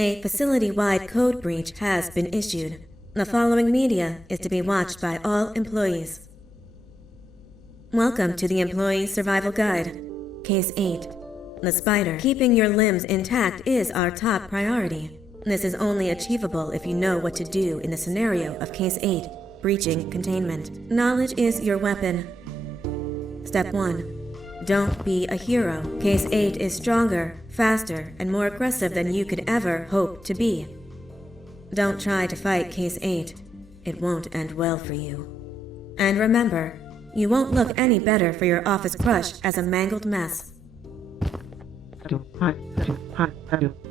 A facility-wide code breach has been issued. The following media is to be watched by all employees. Welcome to the Employee Survival Guide, Case 8. The spider. Keeping your limbs intact is our top priority. This is only achievable if you know what to do in the scenario of Case 8, breaching containment. Knowledge is your weapon. Step 1. Don't be a hero. Case 8 is stronger, faster, and more aggressive than you could ever hope to be. Don't try to fight Case 8. It won't end well for you. And remember, you won't look any better for your office crush as a mangled mess.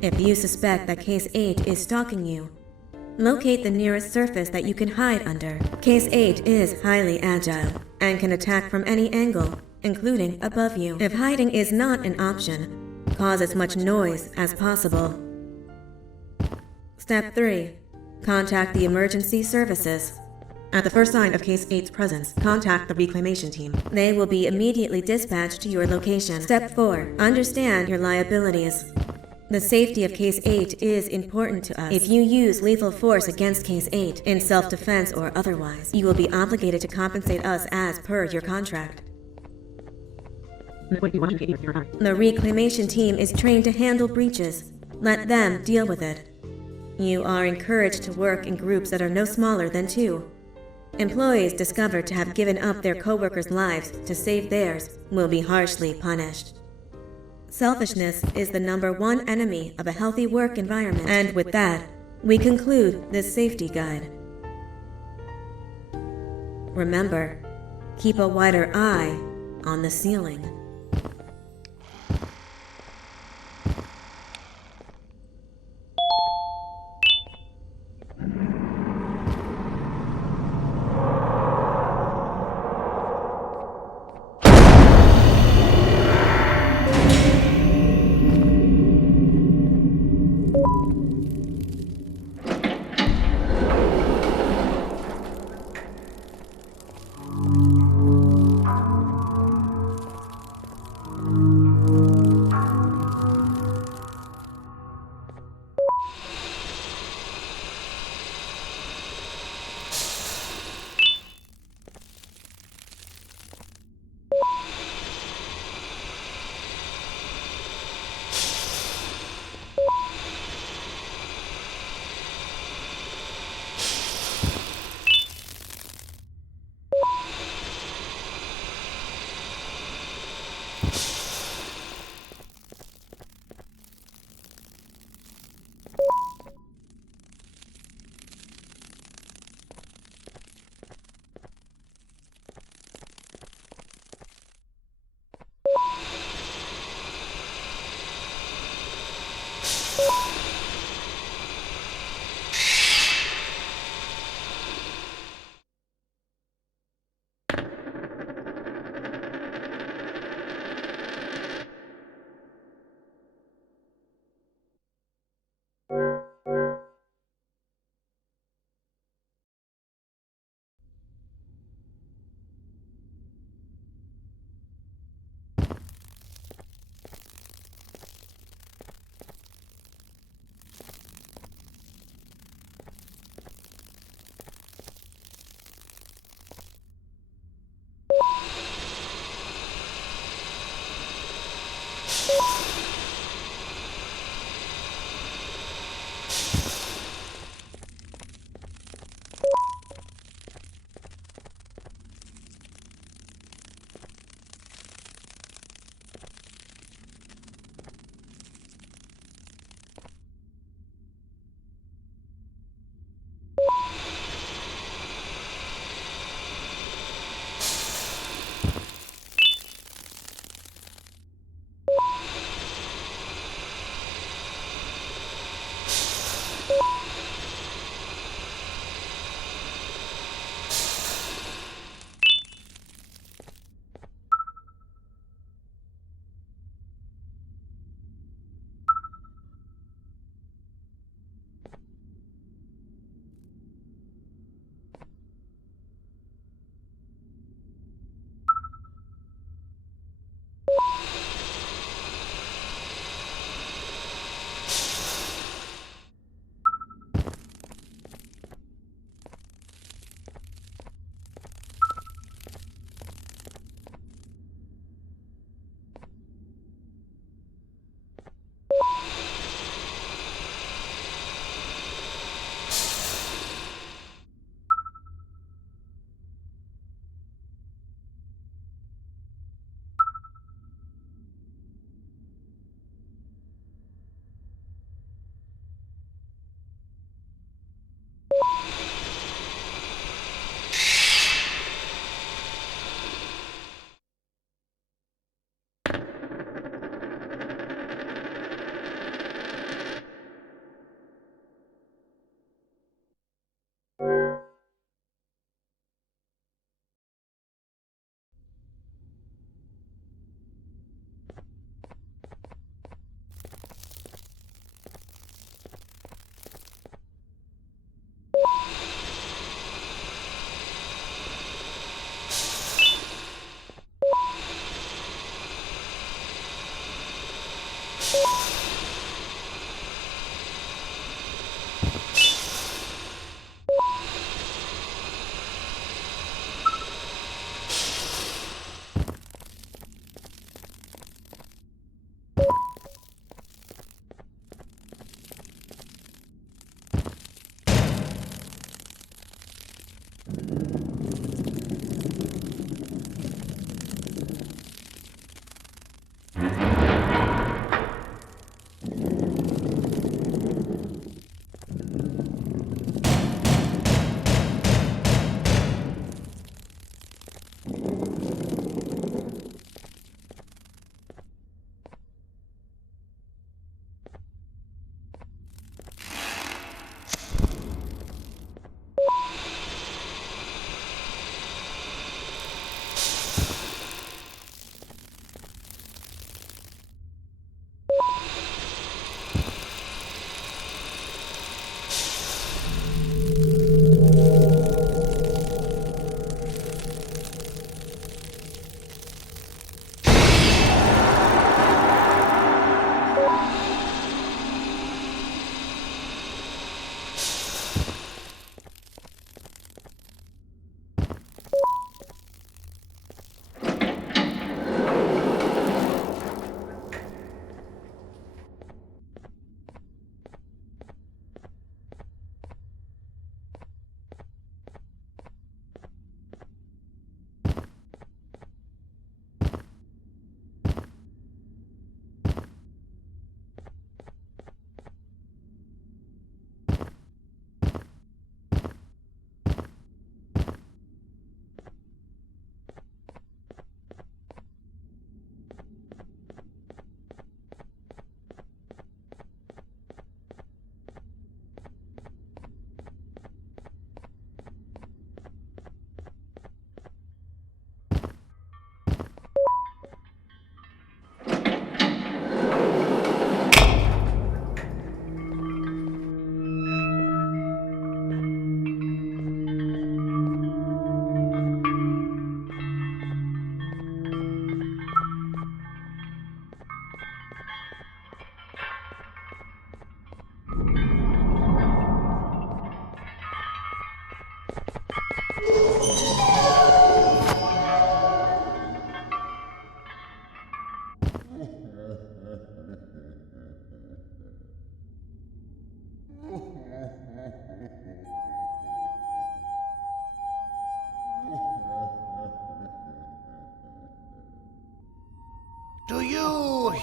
If you suspect that Case 8 is stalking you, locate the nearest surface that you can hide under. Case 8 is highly agile and can attack from any angle, including above you. If hiding is not an option, cause as much noise as possible. Step 3. Contact the emergency services. At the first sign of Case 8's presence, contact the reclamation team. They will be immediately dispatched to your location. Step 4. Understand your liabilities. The safety of Case 8 is important to us. If you use lethal force against Case 8, in self-defense or otherwise, you will be obligated to compensate us as per your contract. The reclamation team is trained to handle breaches. Let them deal with it. You are encouraged to work in groups that are no smaller than 2. Employees discovered to have given up their coworkers' lives to save theirs will be harshly punished. Selfishness is the #1 enemy of a healthy work environment. And with that, we conclude this safety guide. Remember, keep a wider eye on the ceiling.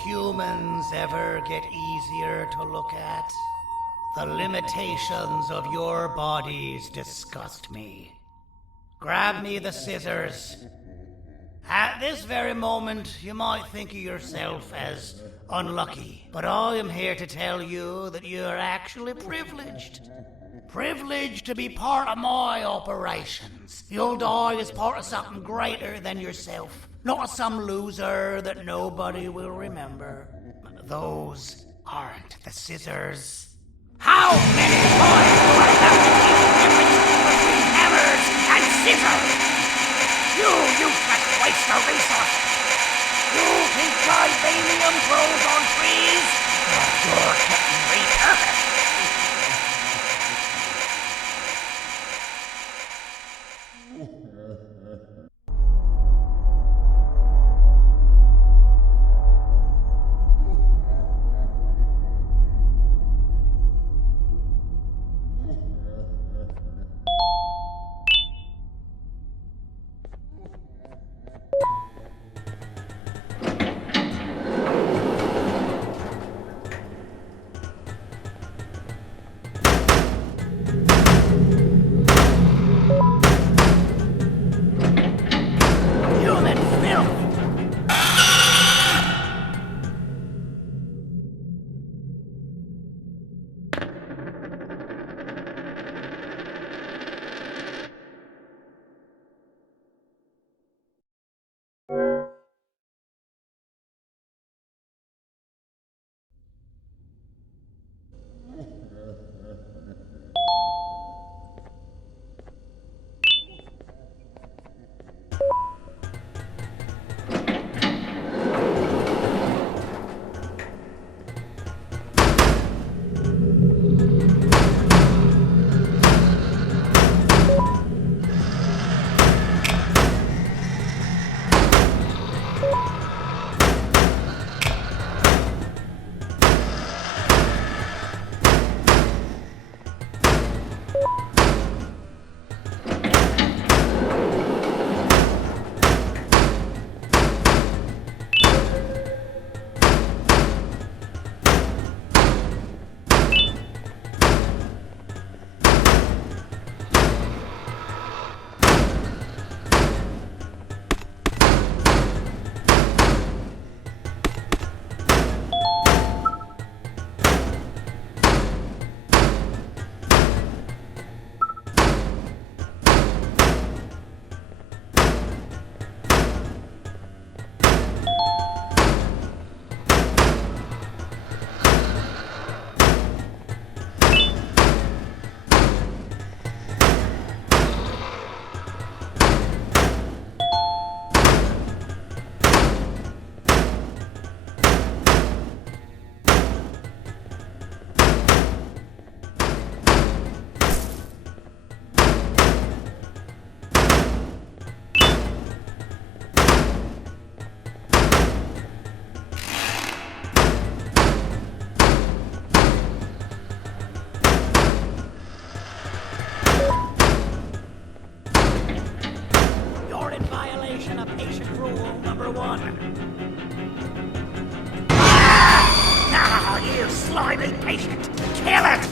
humans ever get easier to look at? The limitations of your bodies disgust me. Grab me the scissors. At this very moment, you might think of yourself as unlucky, but I am here to tell you that you are actually privileged. Privileged to be part of my operations. You'll die as part of something greater than yourself, not as some loser that nobody will remember. Those aren't the scissors. How many times do I have to teach the difference between hammers and scissors? You useless waste of resources! You think Vibranium grows on trees? You're getting repurposed! Slimy patient! Kill it!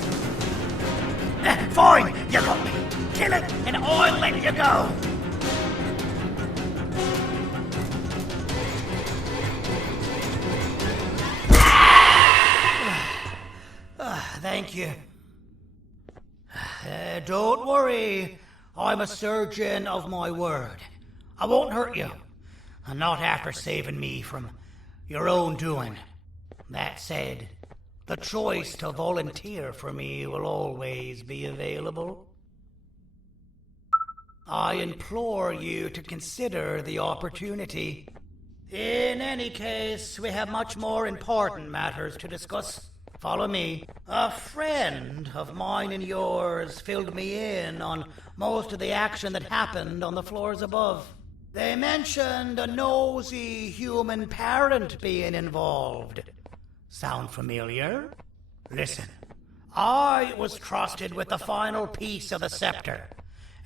Fine, you got me. Kill it, and I'll let you go. Thank you. Don't worry. I'm a surgeon of my word. I won't hurt you. And not after saving me from your own doing. That said, the choice to volunteer for me will always be available. I implore you to consider the opportunity. In any case, we have much more important matters to discuss. Follow me. A friend of mine and yours filled me in on most of the action that happened on the floors above. They mentioned a nosy human parent being involved. Sound familiar? Listen, I was trusted with the final piece of the scepter,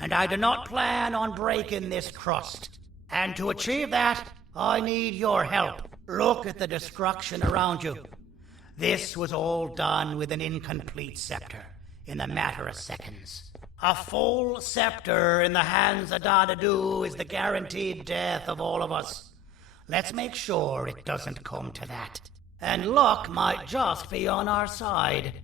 and I do not plan on breaking this trust. And to achieve that, I need your help. Look at the destruction around you. This was all done with an incomplete scepter in a matter of seconds. A full scepter in the hands of Dadadu is the guaranteed death of all of us. Let's make sure it doesn't come to that. And luck might just be on our side.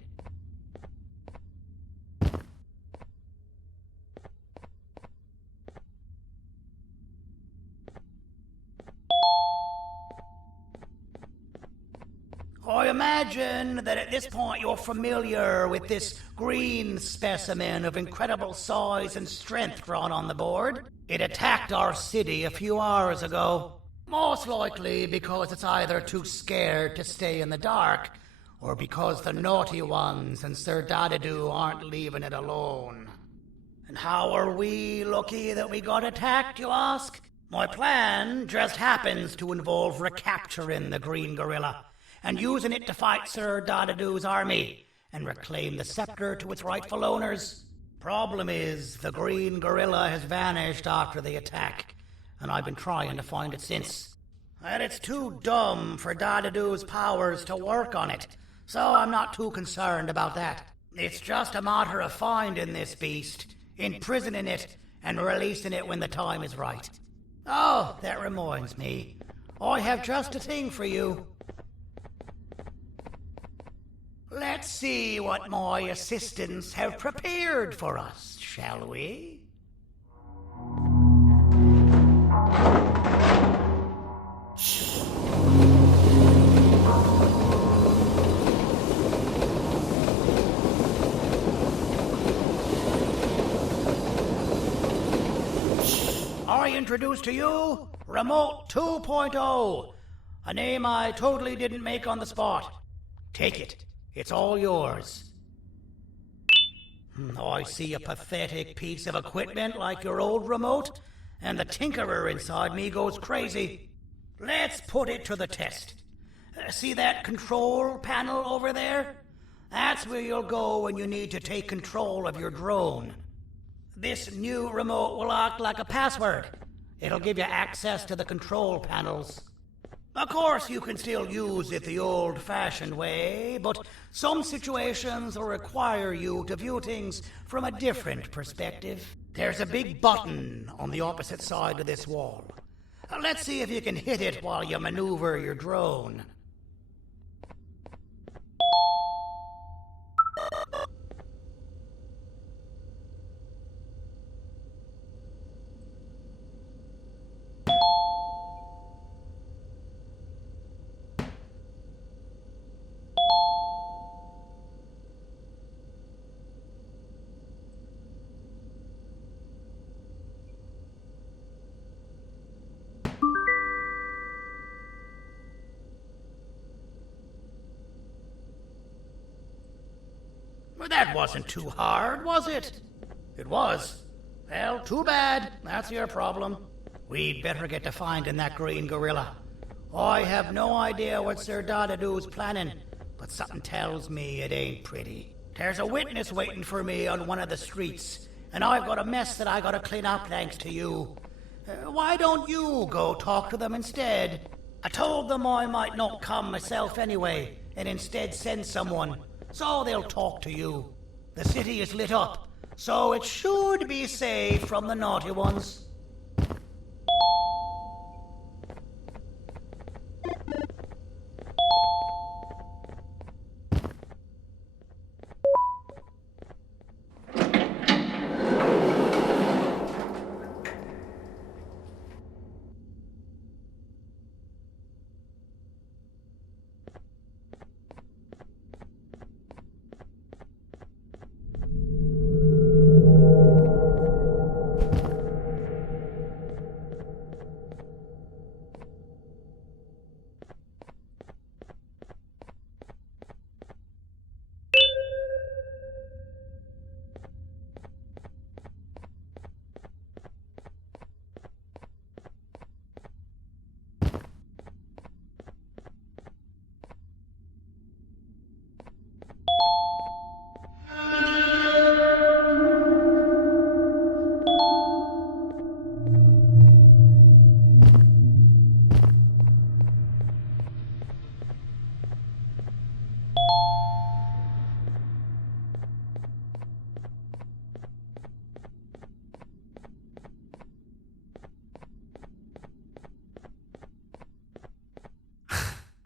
I imagine that at this point you're familiar with this green specimen of incredible size and strength drawn on the board. It attacked our city a few hours ago. Most likely because it's either too scared to stay in the dark, or because the naughty ones and Sir Dadadu aren't leaving it alone. And how are we lucky that we got attacked, you ask? My plan just happens to involve recapturing the green gorilla and using it to fight Sir Dadadu's army and reclaim the scepter to its rightful owners. Problem is, the green gorilla has vanished after the attack, and I've been trying to find it since. And it's too dumb for Dadadu's powers to work on it, so I'm not too concerned about that. It's just a matter of finding this beast, imprisoning it, and releasing it when the time is right. Oh, that reminds me. I have just a thing for you. Let's see what my assistants have prepared for us, shall we? I introduce to you Remote 2.0, a name I totally didn't make on the spot. Take it. It's all yours. I see a pathetic piece of equipment like your old remote, and the tinkerer inside me goes crazy. Let's put it to the test. See that control panel over there? That's where you'll go when you need to take control of your drone. This new remote will act like a password. It'll give you access to the control panels. Of course, you can still use it the old-fashioned way, but some situations will require you to view things from a different perspective. There's a big button on the opposite side of this wall. Let's see if you can hit it while you maneuver your drone. Well, that wasn't too hard, was it? It was. Well, too bad. That's your problem. We'd better get to finding that green gorilla. I have no idea what Sir Dadadu's planning, but something tells me it ain't pretty. There's a witness waiting for me on one of the streets, and I've got a mess that I gotta clean up thanks to you. Why don't you go talk to them instead? I told them I might not come myself anyway, and instead send someone, so they'll talk to you. The city is lit up, so it should be safe from the naughty ones.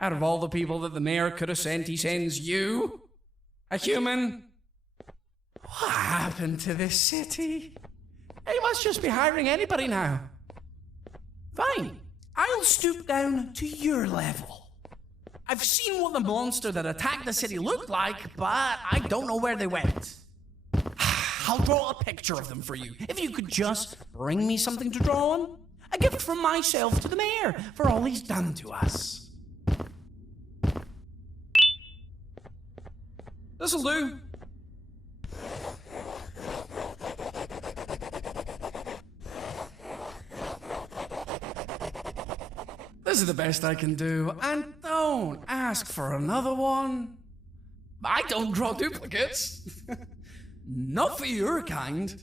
Out of all the people that the mayor could have sent, he sends you? A human? What happened to this city? He must just be hiring anybody now. Fine, I'll stoop down to your level. I've seen what the monster that attacked the city looked like, but I don't know where they went. I'll draw a picture of them for you, if you could just bring me something to draw on. A gift from myself to the mayor for all he's done to us. This'll do. This is the best I can do, and don't ask for another one. I don't draw duplicates. Not for your kind.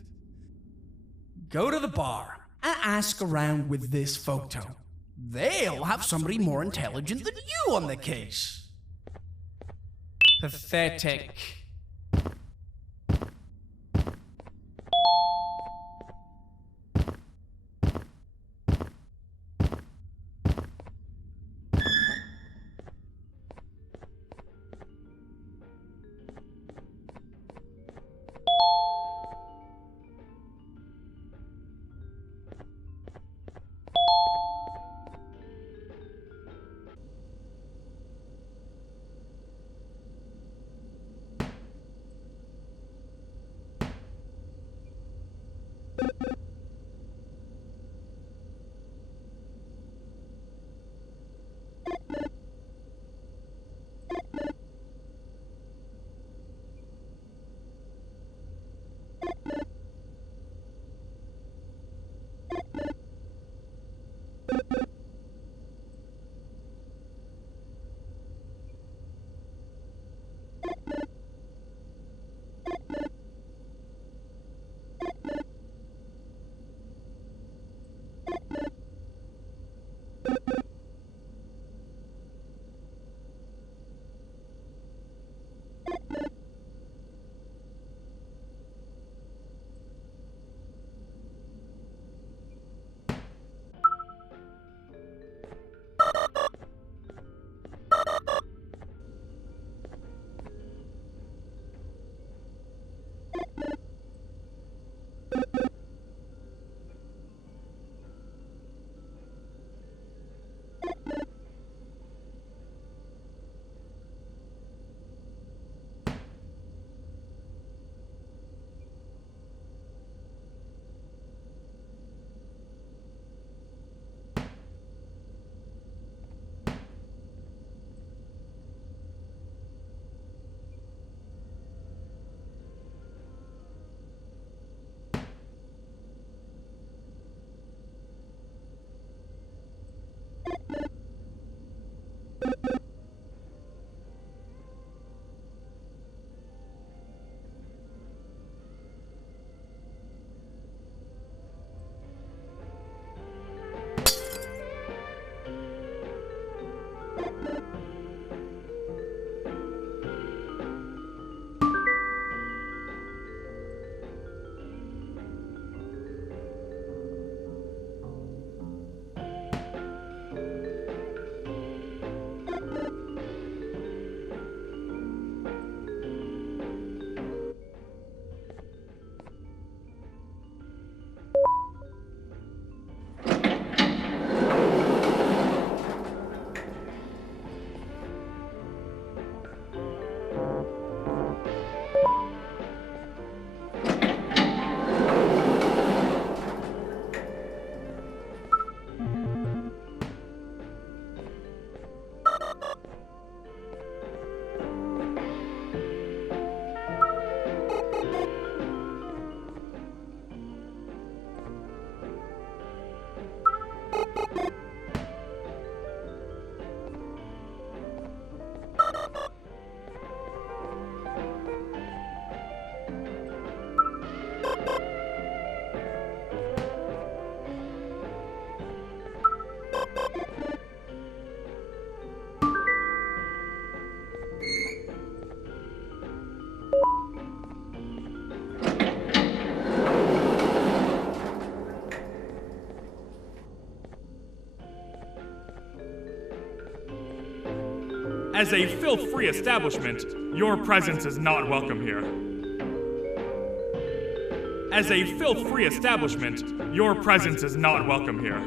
Go to the bar and ask around with this photo. They'll have somebody more intelligent than you on the case. Pathetic. As a filth-free establishment, your presence is not welcome here. As a filth-free establishment, your presence is not welcome here.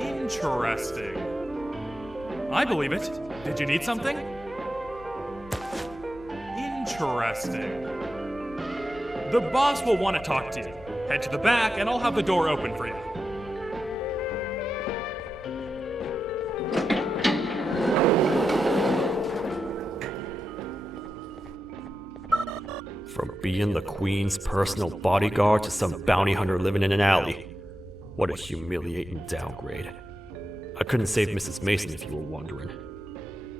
Interesting. I believe it. Did you need something? Interesting. The boss will want to talk to you. Head to the back and I'll have the door open for you. From being the Queen's personal bodyguard to some bounty hunter living in an alley. What a humiliating downgrade. I couldn't save Mrs. Mason if you were wondering.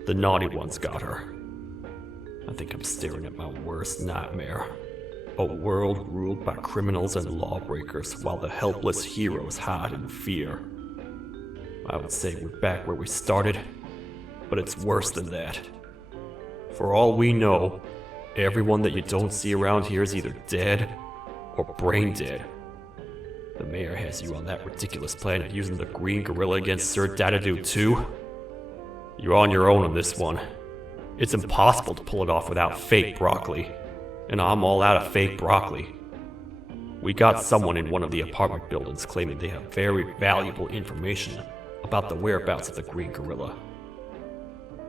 The naughty ones got her. I think I'm staring at my worst nightmare. A world ruled by criminals and lawbreakers while the helpless heroes hide in fear. I would say we're back where we started, but it's worse than that. For all we know, everyone that you don't see around here is either dead or brain dead. The mayor has you on that ridiculous plan of using the green gorilla against Sir Dadadoo too? You're on your own on this one. It's impossible to pull it off without fake broccoli. And I'm all out of fake broccoli. We got someone in one of the apartment buildings claiming they have very valuable information about the whereabouts of the green gorilla.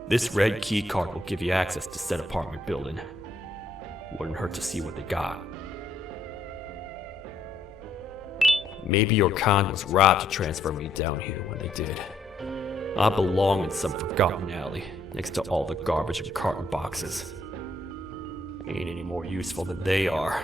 This red key card will give you access to said apartment building. Wouldn't hurt to see what they got. Maybe your kind was right to transfer me down here when they did. I belong in some forgotten alley, next to all the garbage and carton boxes. Ain't any more useful than they are.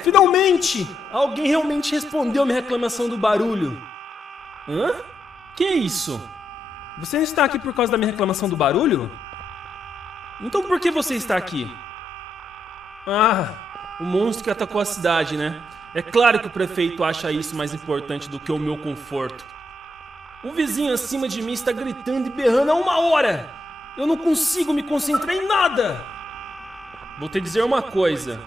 Finalmente! Alguém realmente respondeu a minha reclamação do barulho. Hã? Que é isso? Você não está aqui por causa da minha reclamação do barulho? Então por que você está aqui? Ah, o monstro que atacou a cidade, né? É claro que o prefeito acha isso mais importante do que o meu conforto. O vizinho acima de mim está gritando e berrando há 1 hora! Eu não consigo me concentrar em nada! Vou te dizer uma coisa.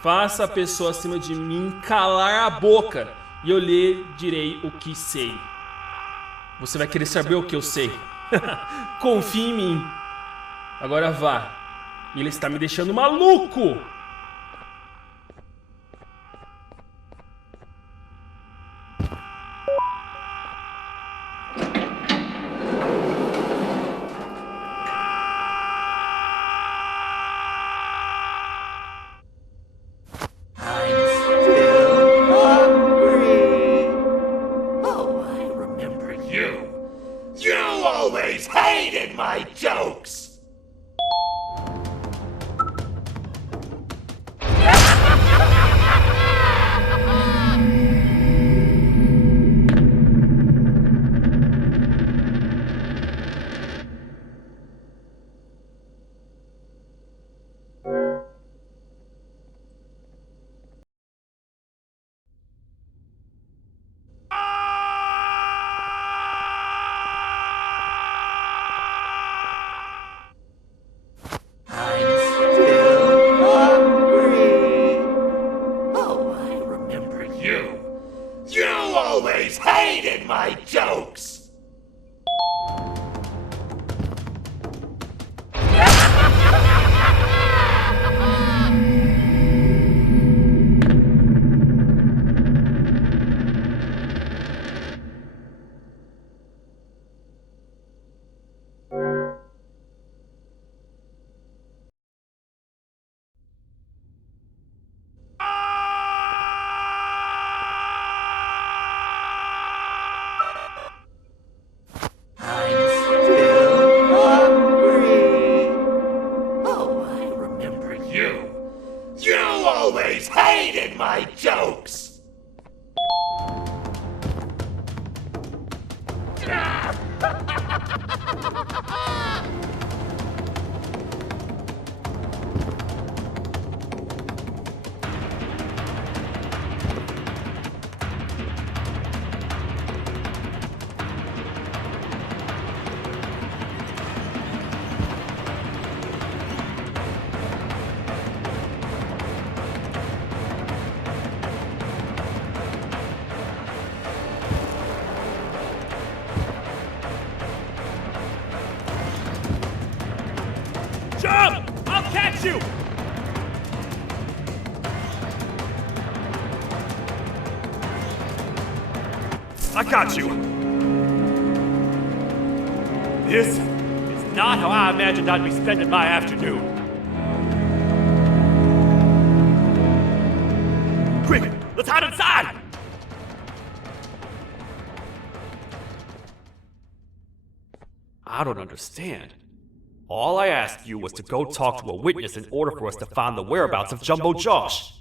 Faça a pessoa acima de mim calar a boca e eu lhe direi o que sei. Você vai querer saber o que eu sei. Confie em mim. Agora vá. Ele está me deixando maluco! always hated my jokes! You always hated my jokes! Jump! I'll catch you! I got you! This is not how I imagined I'd be spending my afternoon. Quick, let's hide inside! I don't understand. All I asked you was to go talk to a witness in order for us to find the whereabouts of Jumbo Josh.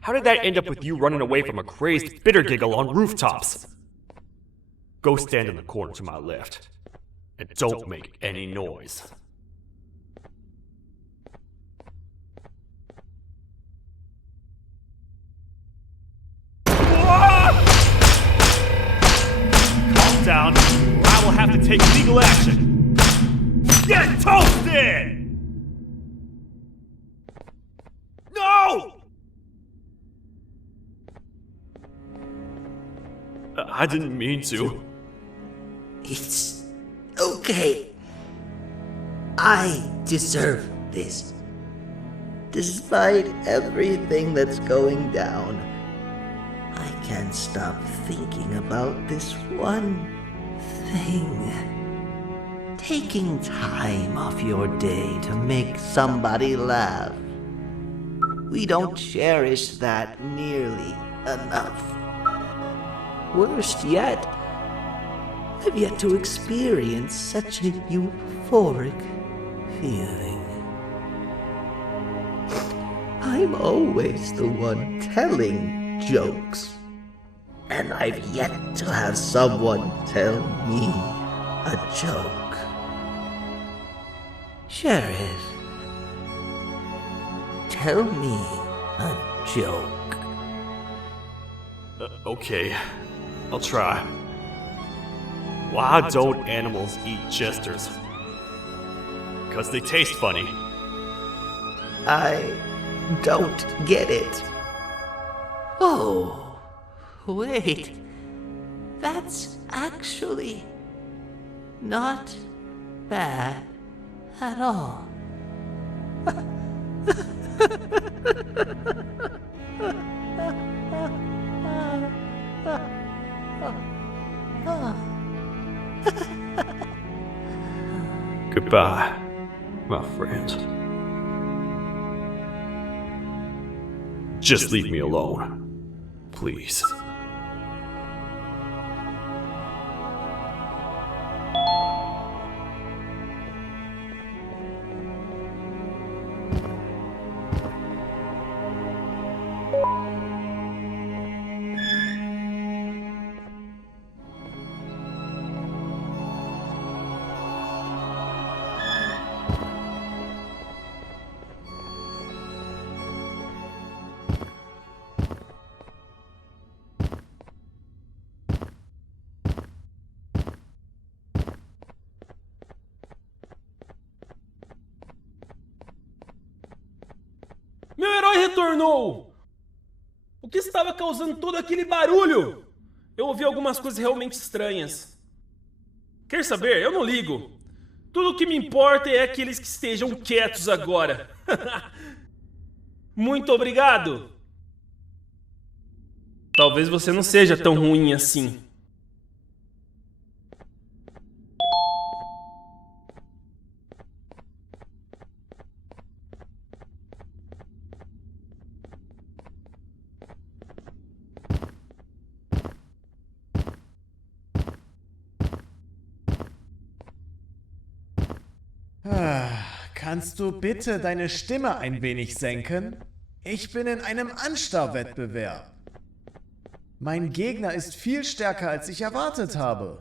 How did that end up with you running away from a crazed bitter giggle on rooftops? Go stand in the corner to my left. And don't make any noise. Calm down, or I will have to take legal action. Get toasted! No! I didn't mean to. It's okay. I deserve this. Despite everything that's going down, I can't stop thinking about this one thing. Taking time off your day to make somebody laugh. We don't cherish that nearly enough. Worst yet, I've yet to experience such a euphoric feeling. I'm always the one telling jokes, and I've yet to have someone tell me a joke. Sheriff, tell me a joke. Okay, I'll try. Why don't animals eat jesters? 'Cause they taste funny. I don't get it. Oh, wait. That's actually not bad at all. Goodbye, my friend. Just leave me alone, please. Meu herói retornou! O que estava causando todo aquele barulho? Eu ouvi algumas coisas realmente estranhas. Quer saber? Eu não ligo. Tudo o que me importa é aqueles que estejam quietos agora. Muito obrigado. Talvez você não seja tão ruim assim. Kannst du bitte deine Stimme ein wenig senken? Ich bin in einem Anstarrwettbewerb. Mein Gegner ist viel stärker, als ich erwartet habe.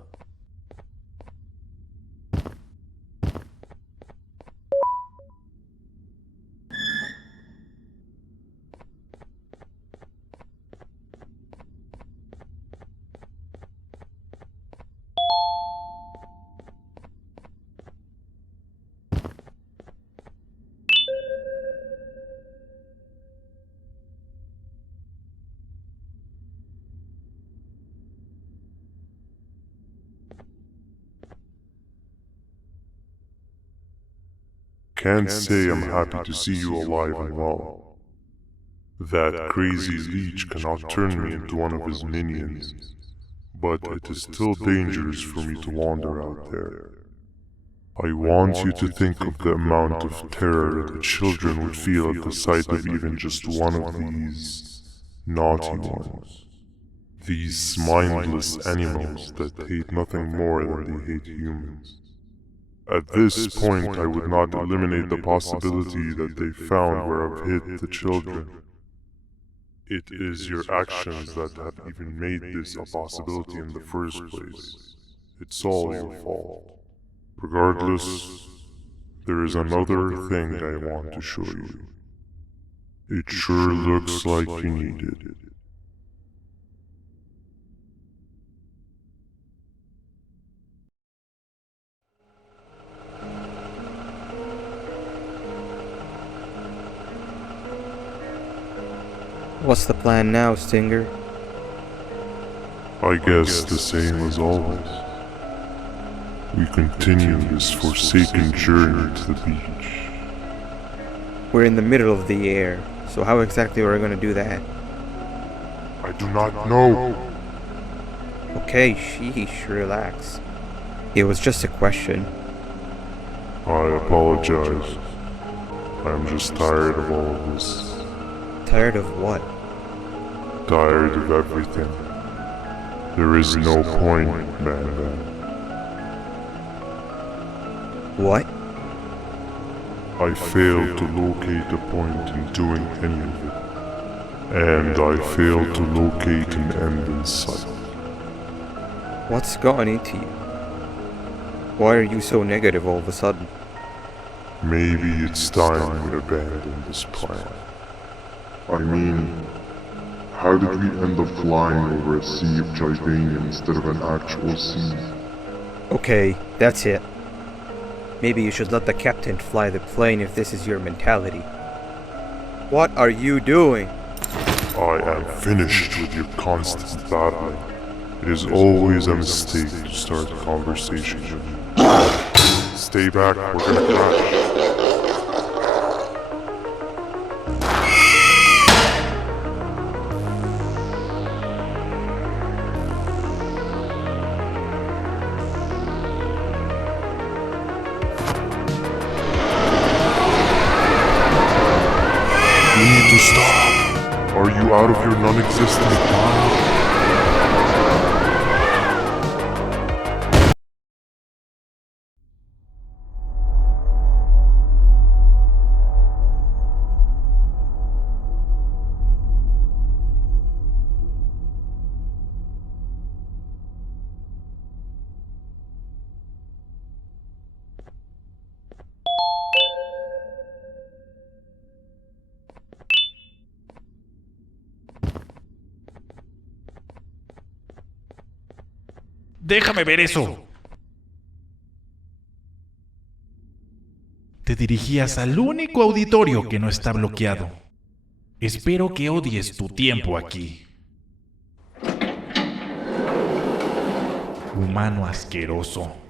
Can't say I'm happy to see you alive and well. That crazy leech cannot turn me into one of his minions, but it is still dangerous for me to wander out there. I want you to think of the amount of terror that the children would feel at the sight of even just one of these naughty ones. These mindless animals that hate nothing more than they hate humans. At this point, I would not eliminate the possibility that they found where I've hid the children. It is your actions that have even made this a possibility in the first place. It's all your fault. Regardless, there is another thing I want to show you. It sure looks like you need it. What's the plan now, Stinger? I guess the same as always. We continue this forsaken journey to the beach. We're in the middle of the air, so how exactly are we going to do that? I do not know. Okay, sheesh, relax. It was just a question. I apologize. I'm just tired of all of this. Tired of what? Tired of everything. There is no point, Banban. What? I failed to locate a point in doing any of it. And I failed to locate an end in sight. What's gotten into you? Why are you so negative all of a sudden? Maybe it's time we abandon this plan. I mean, how did we end up flying over a sea of Givania instead of an actual sea? Okay, that's it. Maybe you should let the captain fly the plane if this is your mentality. What are you doing? I am finished with your constant battling. It is always a mistake to start a conversation with you. Stay back, we're gonna crash. You need to stop. Are you out of your non-existent mind? Déjame ver eso. Te dirigías al único auditorio que no está bloqueado. Espero que odies tu tiempo aquí. humano asqueroso.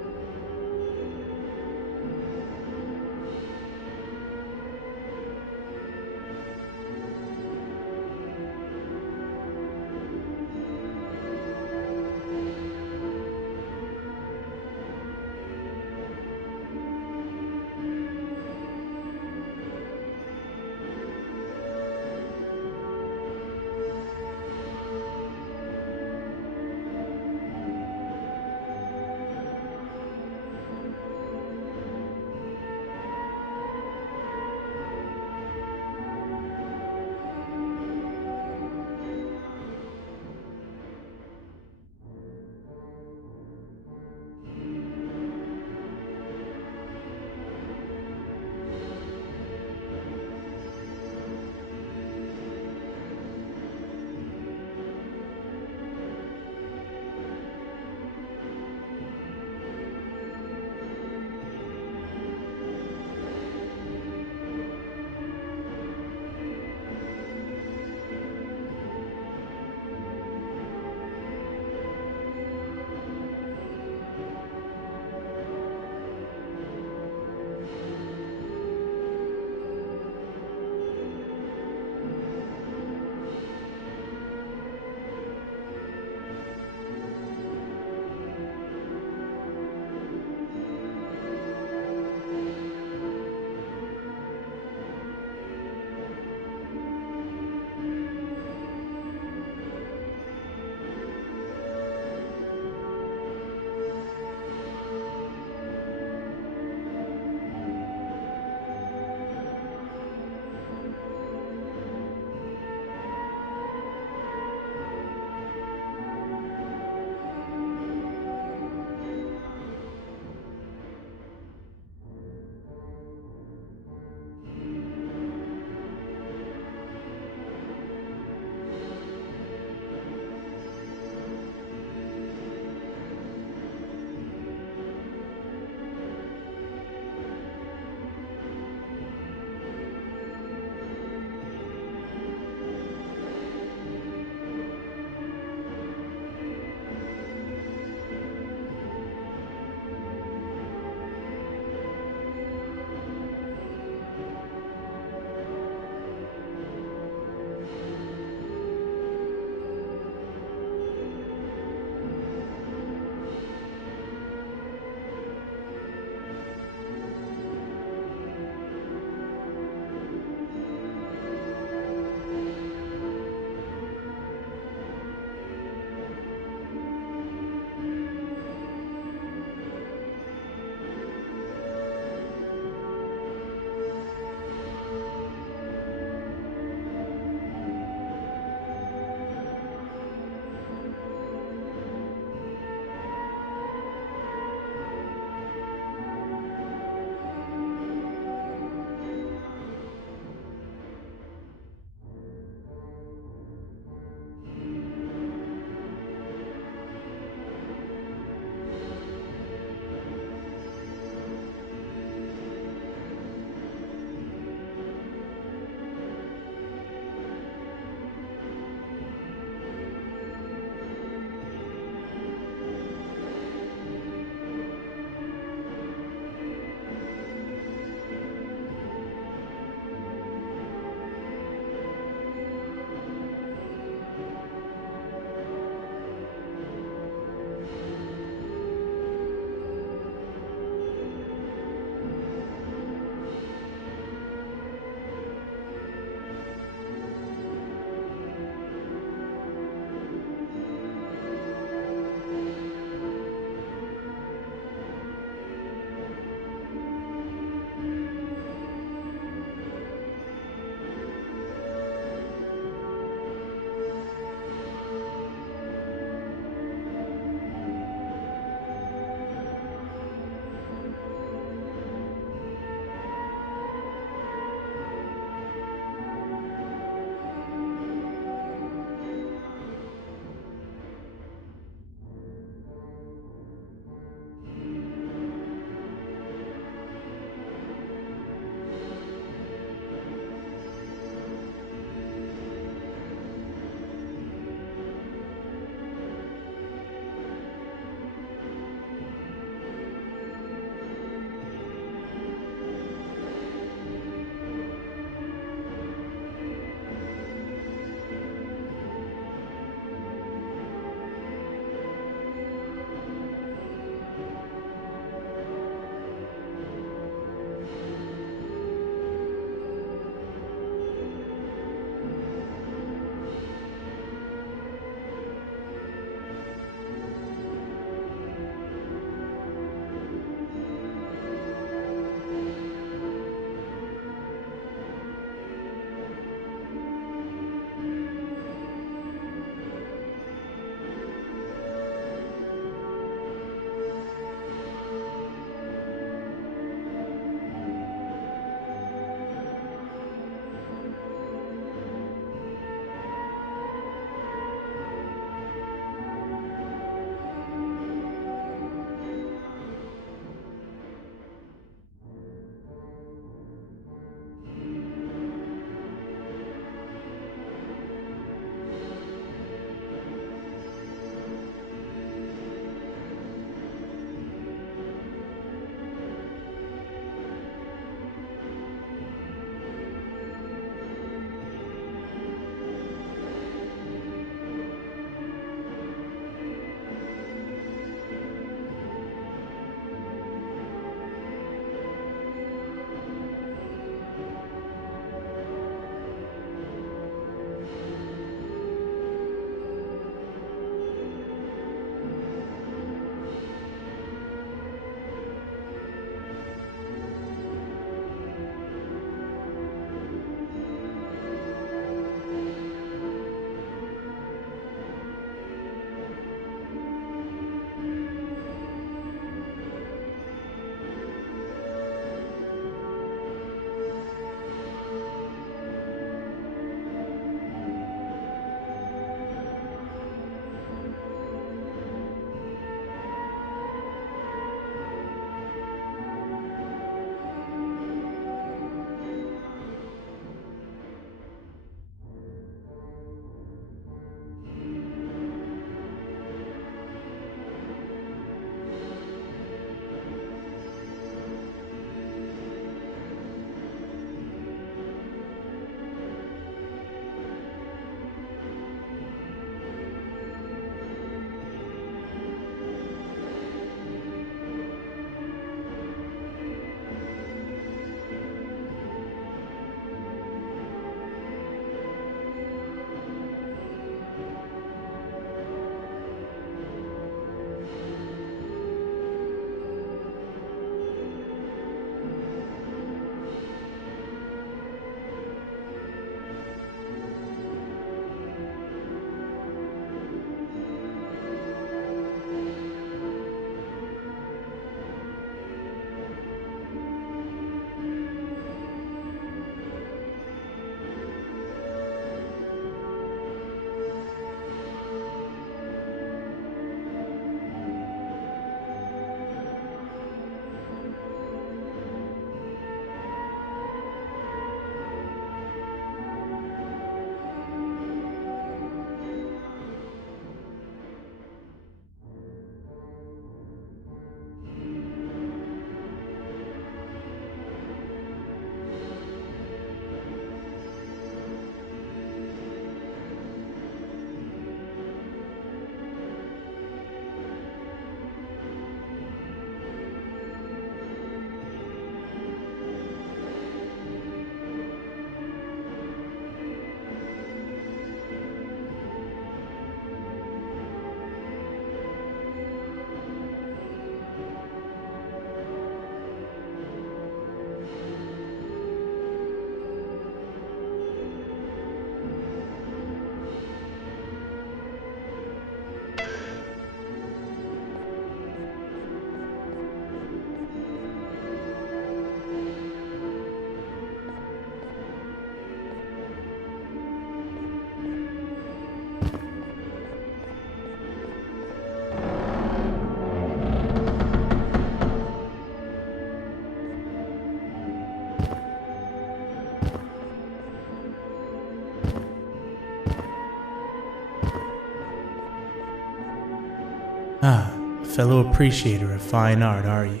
Ah, a fellow appreciator of fine art, are you?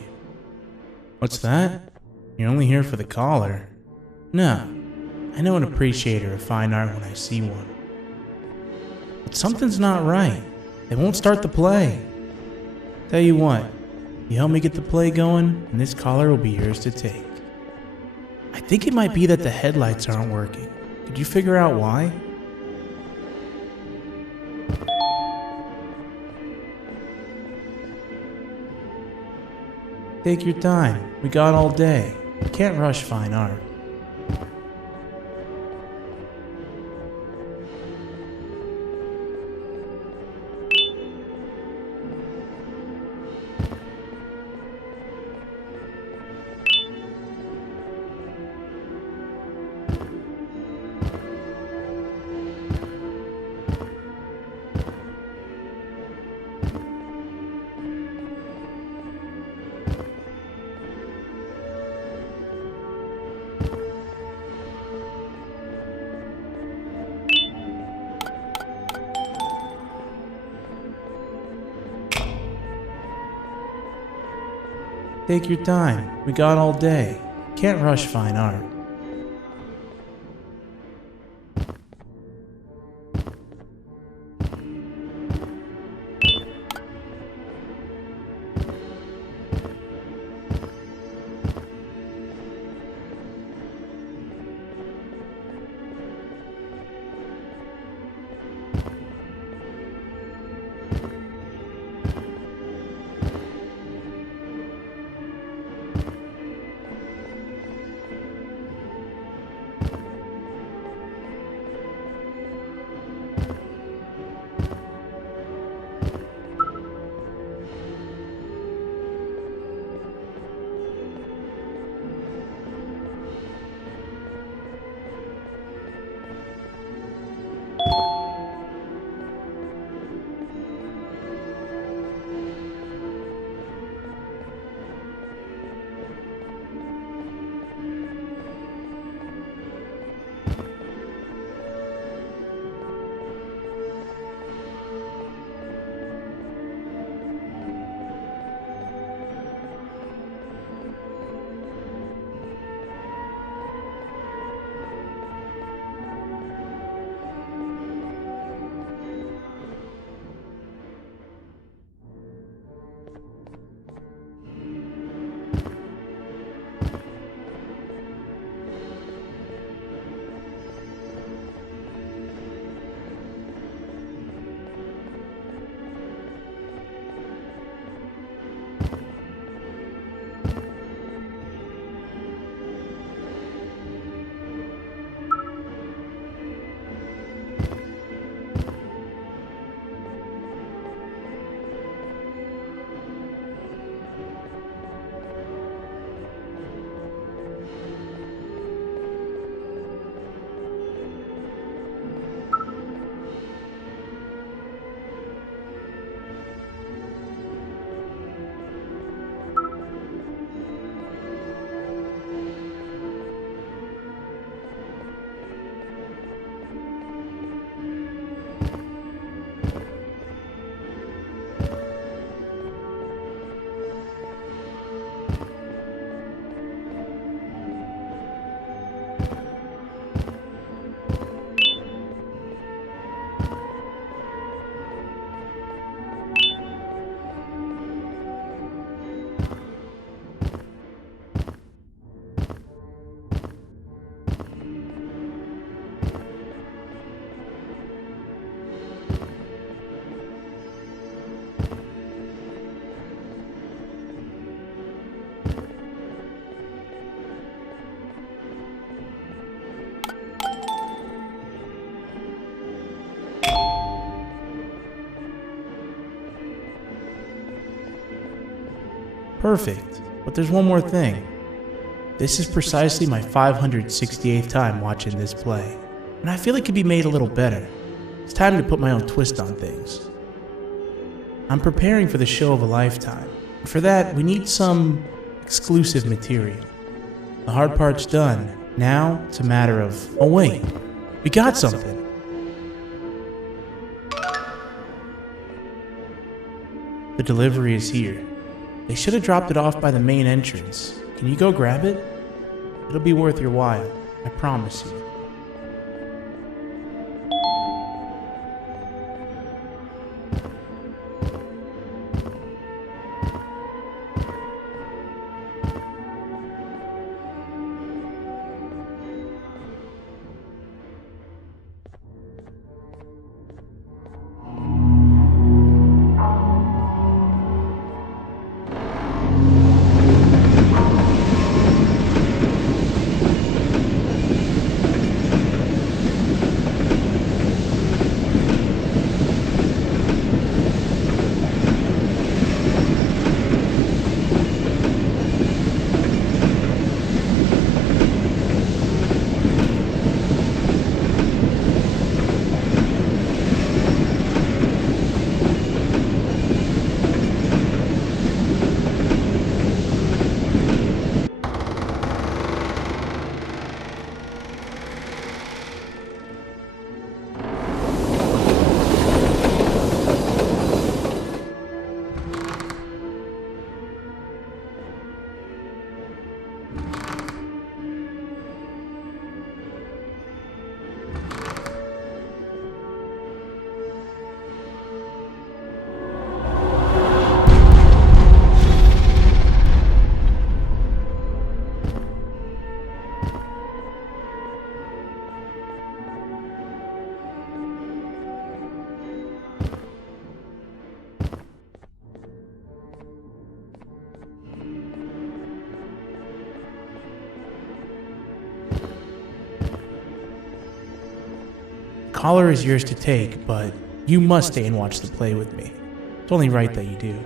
What's that? You're only here for the collar. No, I know an appreciator of fine art when I see one. But something's not right. They won't start the play. Tell you what, you help me get the play going, and this collar will be yours to take. I think it might be that the headlights aren't working. Could you figure out why? Take your time. We got all day. Can't rush fine art. Take your time. We got all day. Can't rush fine art. Perfect. But there's one more thing. This is precisely my 568th time watching this play, and I feel it could be made a little better. It's time to put my own twist on things. I'm preparing for the show of a lifetime. For that, we need some exclusive material. The hard part's done. Now, it's a matter of... Oh wait, we got something. The delivery is here. They should have dropped it off by the main entrance. Can you go grab it? It'll be worth your while, I promise you. Collar is yours to take, but you must stay and watch the play with me. It's only right that you do.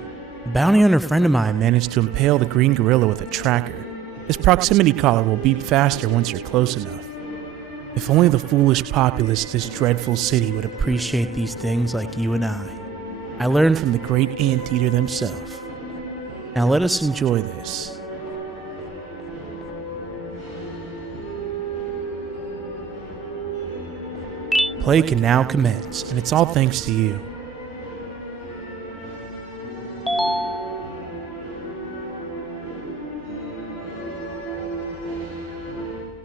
A bounty hunter friend of mine managed to impale the green gorilla with a tracker. This proximity collar will beep faster once you're close enough. If only the foolish populace of this dreadful city would appreciate these things like you and I. I learned from the great anteater themselves. Now let us enjoy this. Play can now commence, and it's all thanks to you.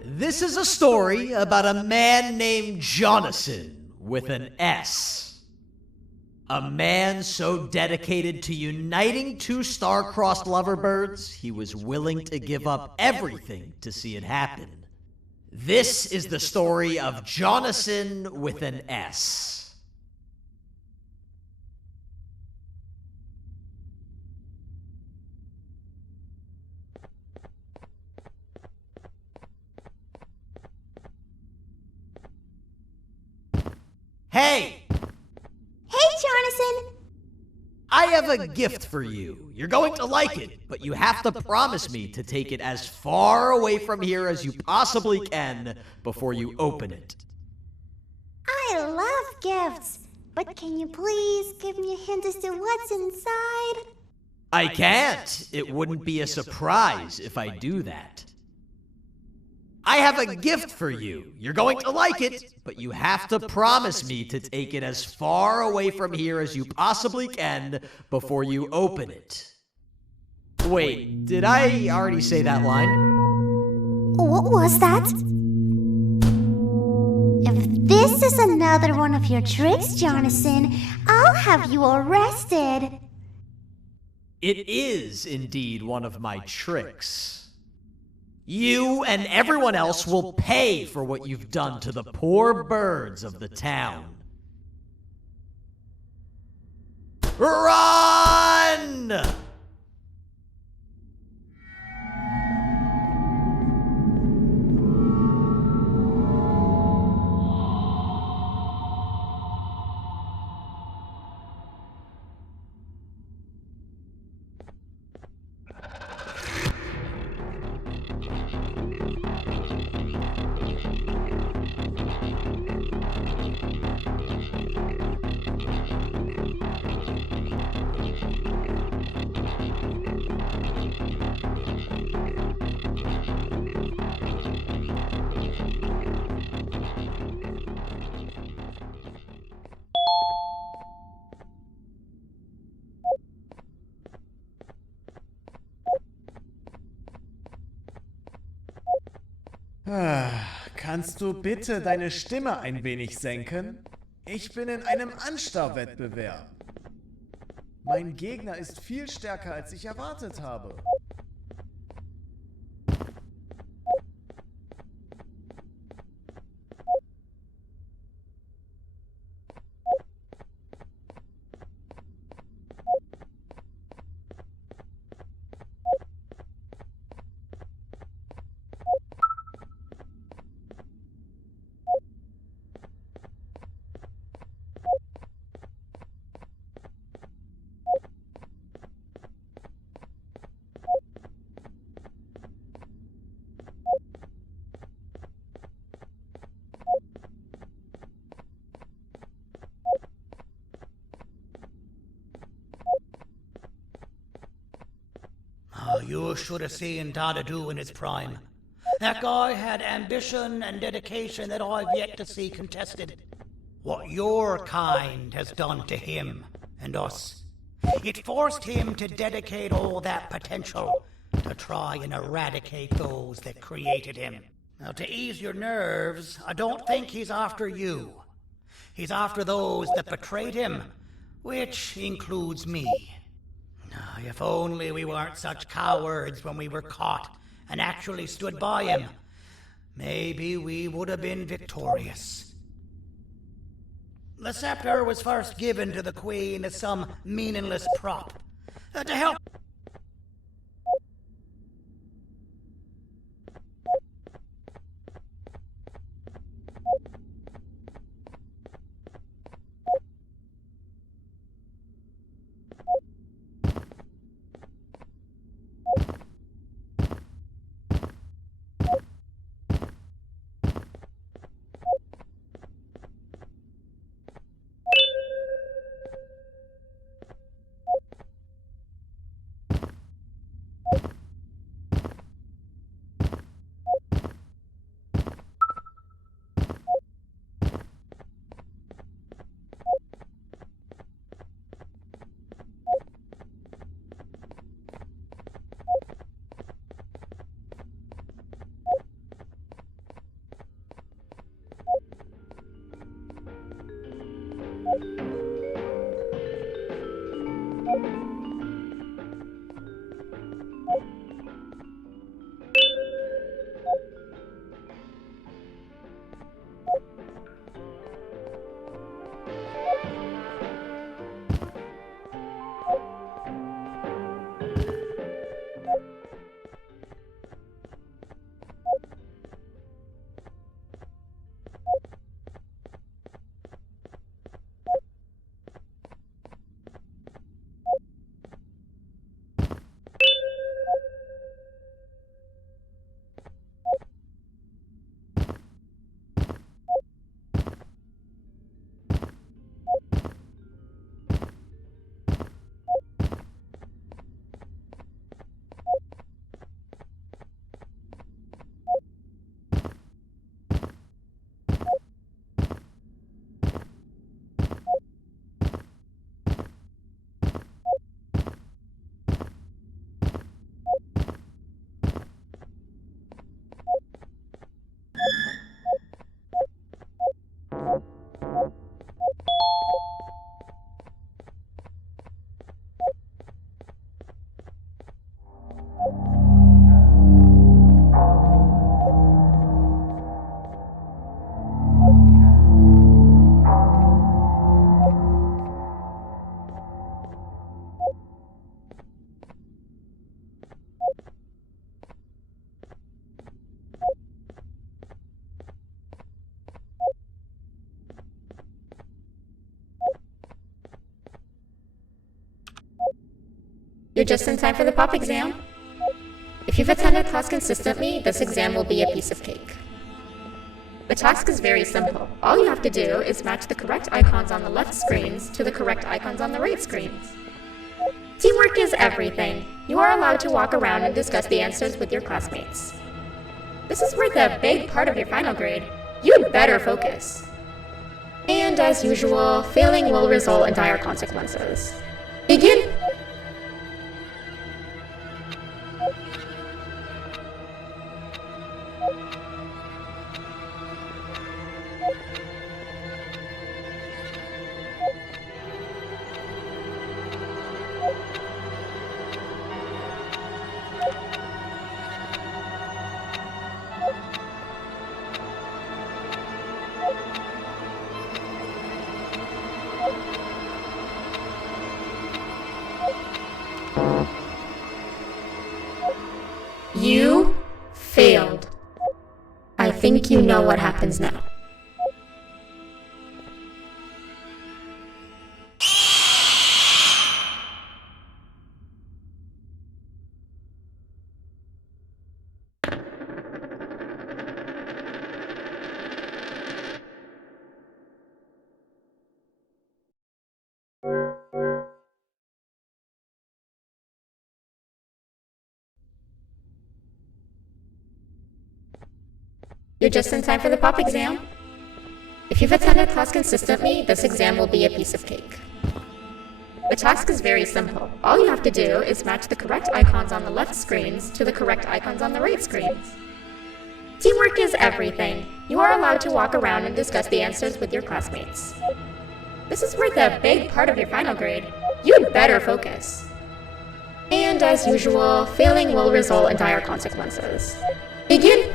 This is a story about a man named Jonathan with an S. A man so dedicated to uniting two star-crossed loverbirds, he was willing to give up everything to see it happen. This is the story of Jonathan with an S. Hey! Hey, Jonathan! I have a gift for you. You're going to like it, but you have to promise me to take it as far away from here as you possibly can before you open it. I love gifts, but can you please give me a hint as to what's inside? I can't. It wouldn't be a surprise if I do that. I have a gift for you. You're going to like it, but you have to promise me to take it as far away from here as you possibly can before you open it. Wait, did I already say that line? What was that? If this is another one of your tricks, Jonathan, I'll have you arrested. It is indeed one of my tricks. You and everyone else will pay for what you've done to the poor birds of the town. Run! Kannst du bitte deine Stimme ein wenig senken? Ich bin in einem Anstarrwettbewerb. Mein Gegner ist viel stärker, als ich erwartet habe. Oh, you should have seen Dadadu in his prime. That guy had ambition and dedication that I've yet to see contested. What your kind has done to him and us. It forced him to dedicate all that potential to try and eradicate those that created him. Now, to ease your nerves, I don't think he's after you. He's after those that betrayed him, which includes me. If only we weren't such cowards when we were caught and actually stood by him, maybe we would have been victorious. The scepter was first given to the Queen as some meaningless prop to help. You're just in time for the pop exam. If you've attended class consistently, this exam will be a piece of cake. The task is very simple. All you have to do is match the correct icons on the left screens to the correct icons on the right screens. Teamwork is everything. You are allowed to walk around and discuss the answers with your classmates. This is worth a big part of your final grade. You'd better focus. And as usual, failing will result in dire consequences. Begin! You failed. I think you know what happens now. You're just in time for the pop exam. If you've attended class consistently, this exam will be a piece of cake. The task is very simple. All you have to do is match the correct icons on the left screens to the correct icons on the right screens. Teamwork is everything. You are allowed to walk around and discuss the answers with your classmates. This is worth a big part of your final grade. You'd better focus. And as usual, failing will result in dire consequences. Begin!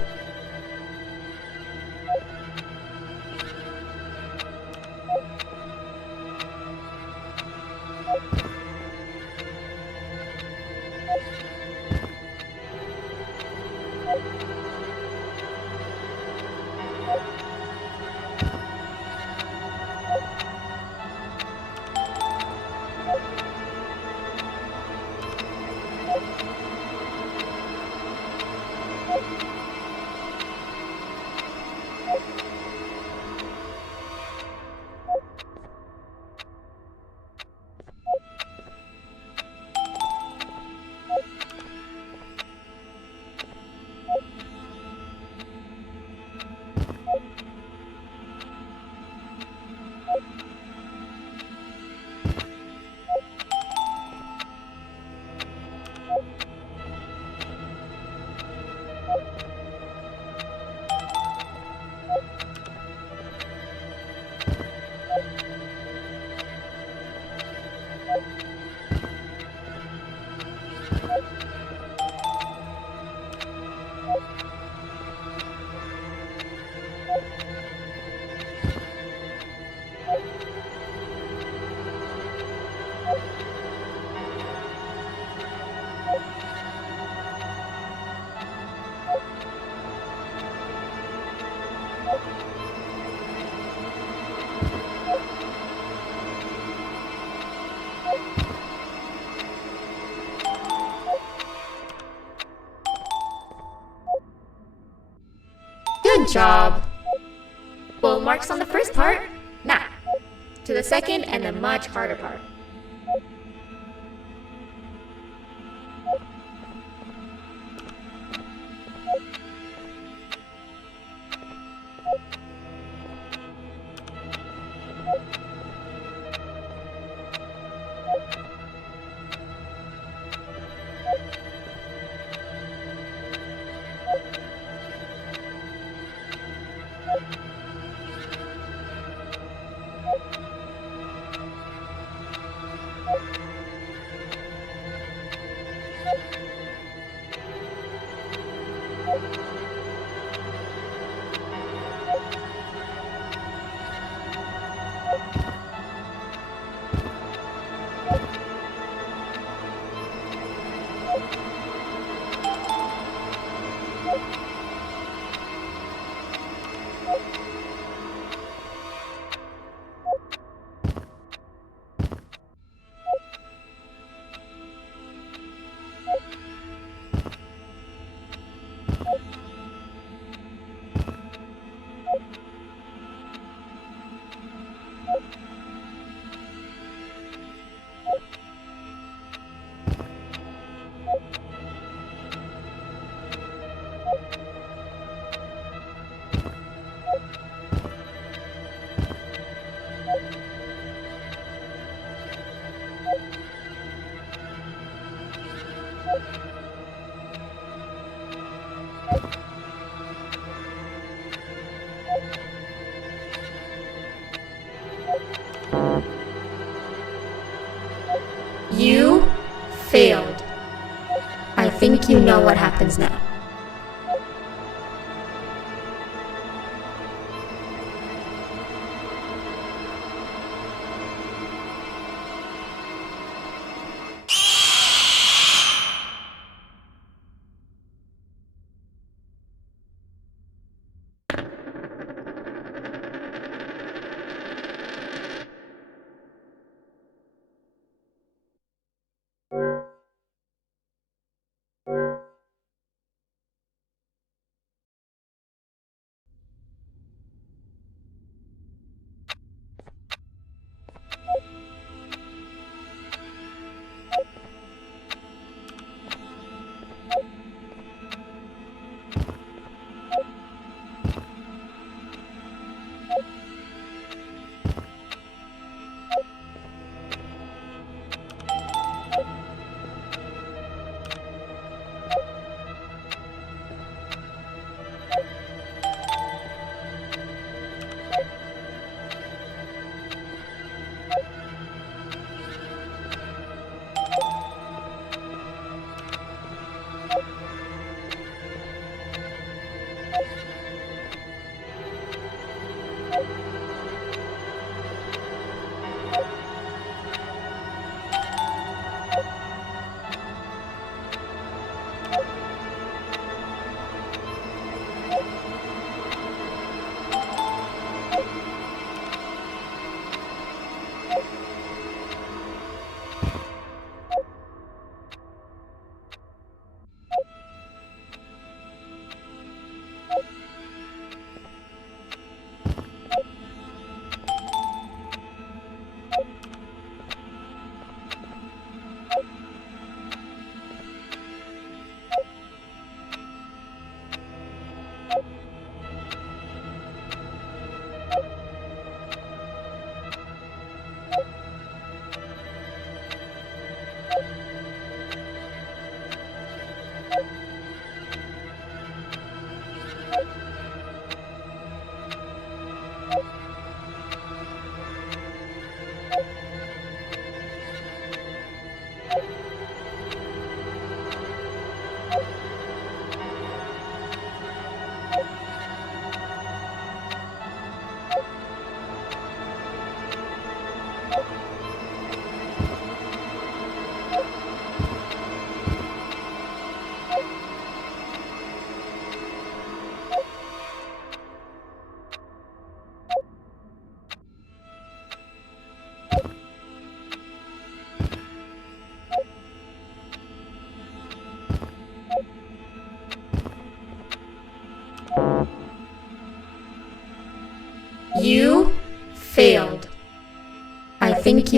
Good job! Full marks on the first part. Now, to the second and the much harder part. You failed. I think you know what happens now.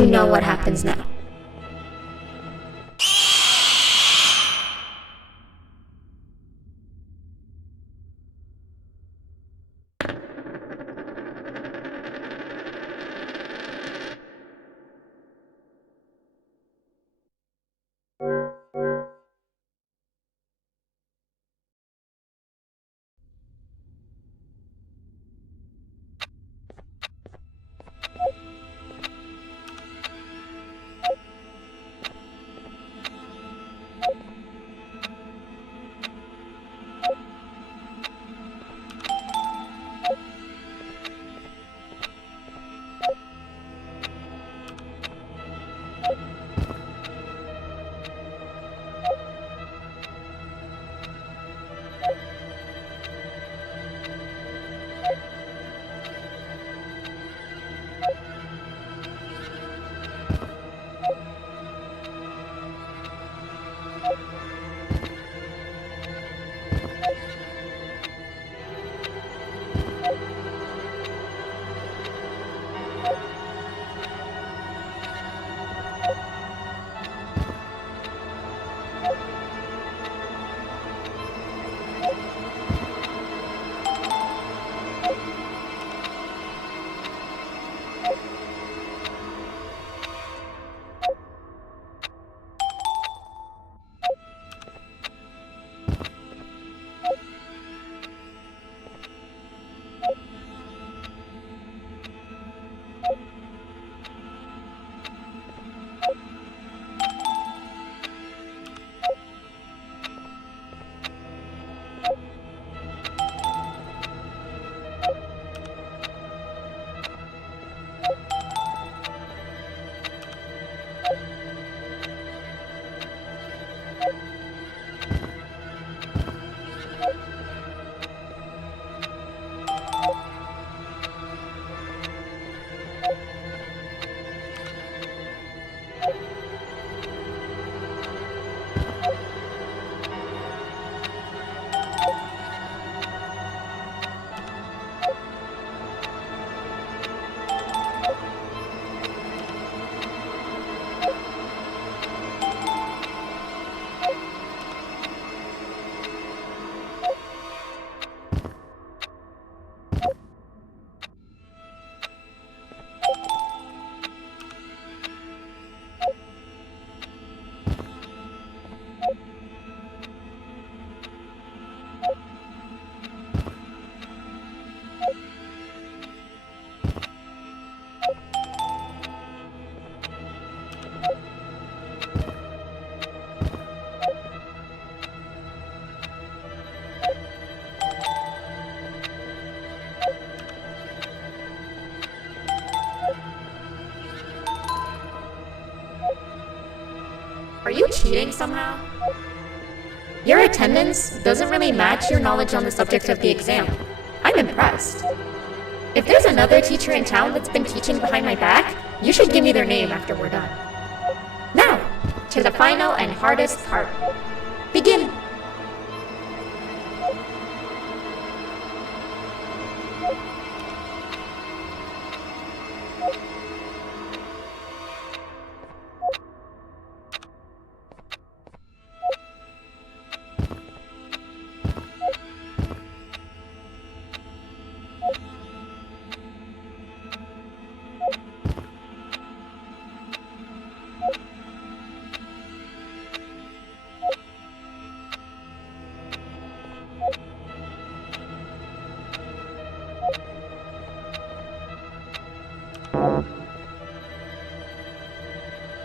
you know what happens now. Are you cheating somehow? Your attendance doesn't really match your knowledge on the subject of the exam. I'm impressed. If there's another teacher in town that's been teaching behind my back, you should give me their name after we're done. Now, to the final and hardest part. Begin!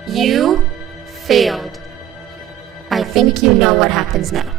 You failed. I think you know what happens now.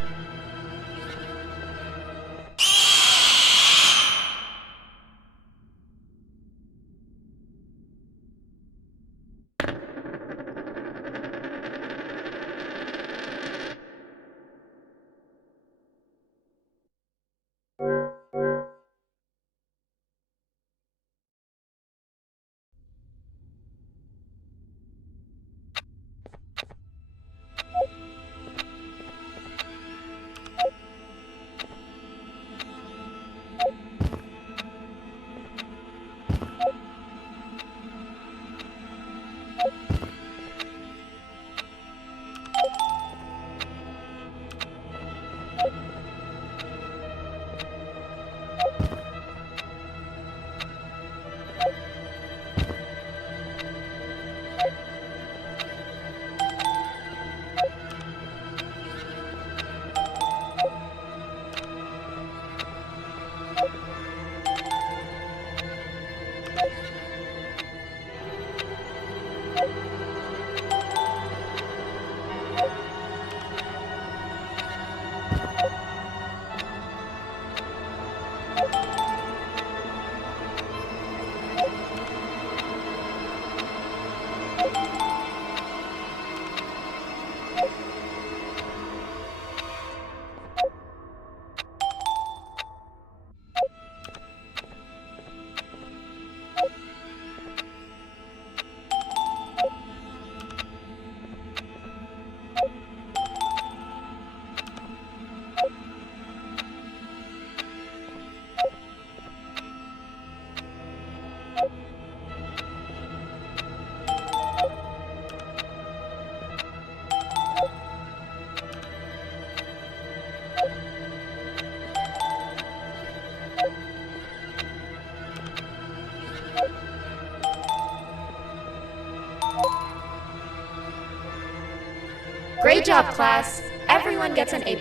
Great job, class. Everyone gets an A+.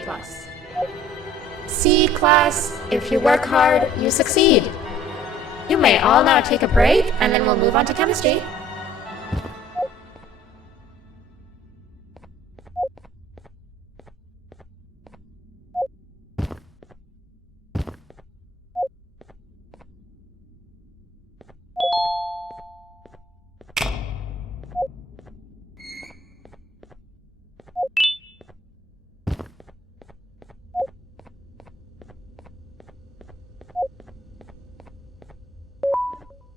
See, class, if you work hard, you succeed. You may all now take a break, and then we'll move on to chemistry.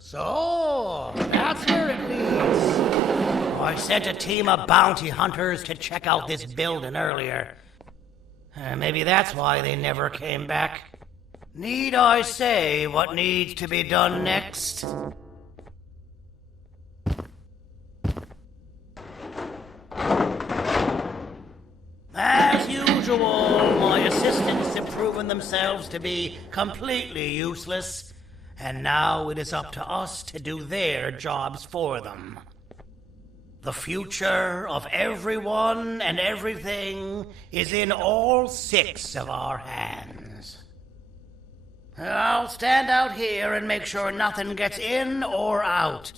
So, that's where it leads. I sent a team of bounty hunters to check out this building earlier. Maybe that's why they never came back. Need I say what needs to be done next? As usual, my assistants have proven themselves to be completely useless. And now it is up to us to do their jobs for them. The future of everyone and everything is in all 6 of our hands. I'll stand out here and make sure nothing gets in or out.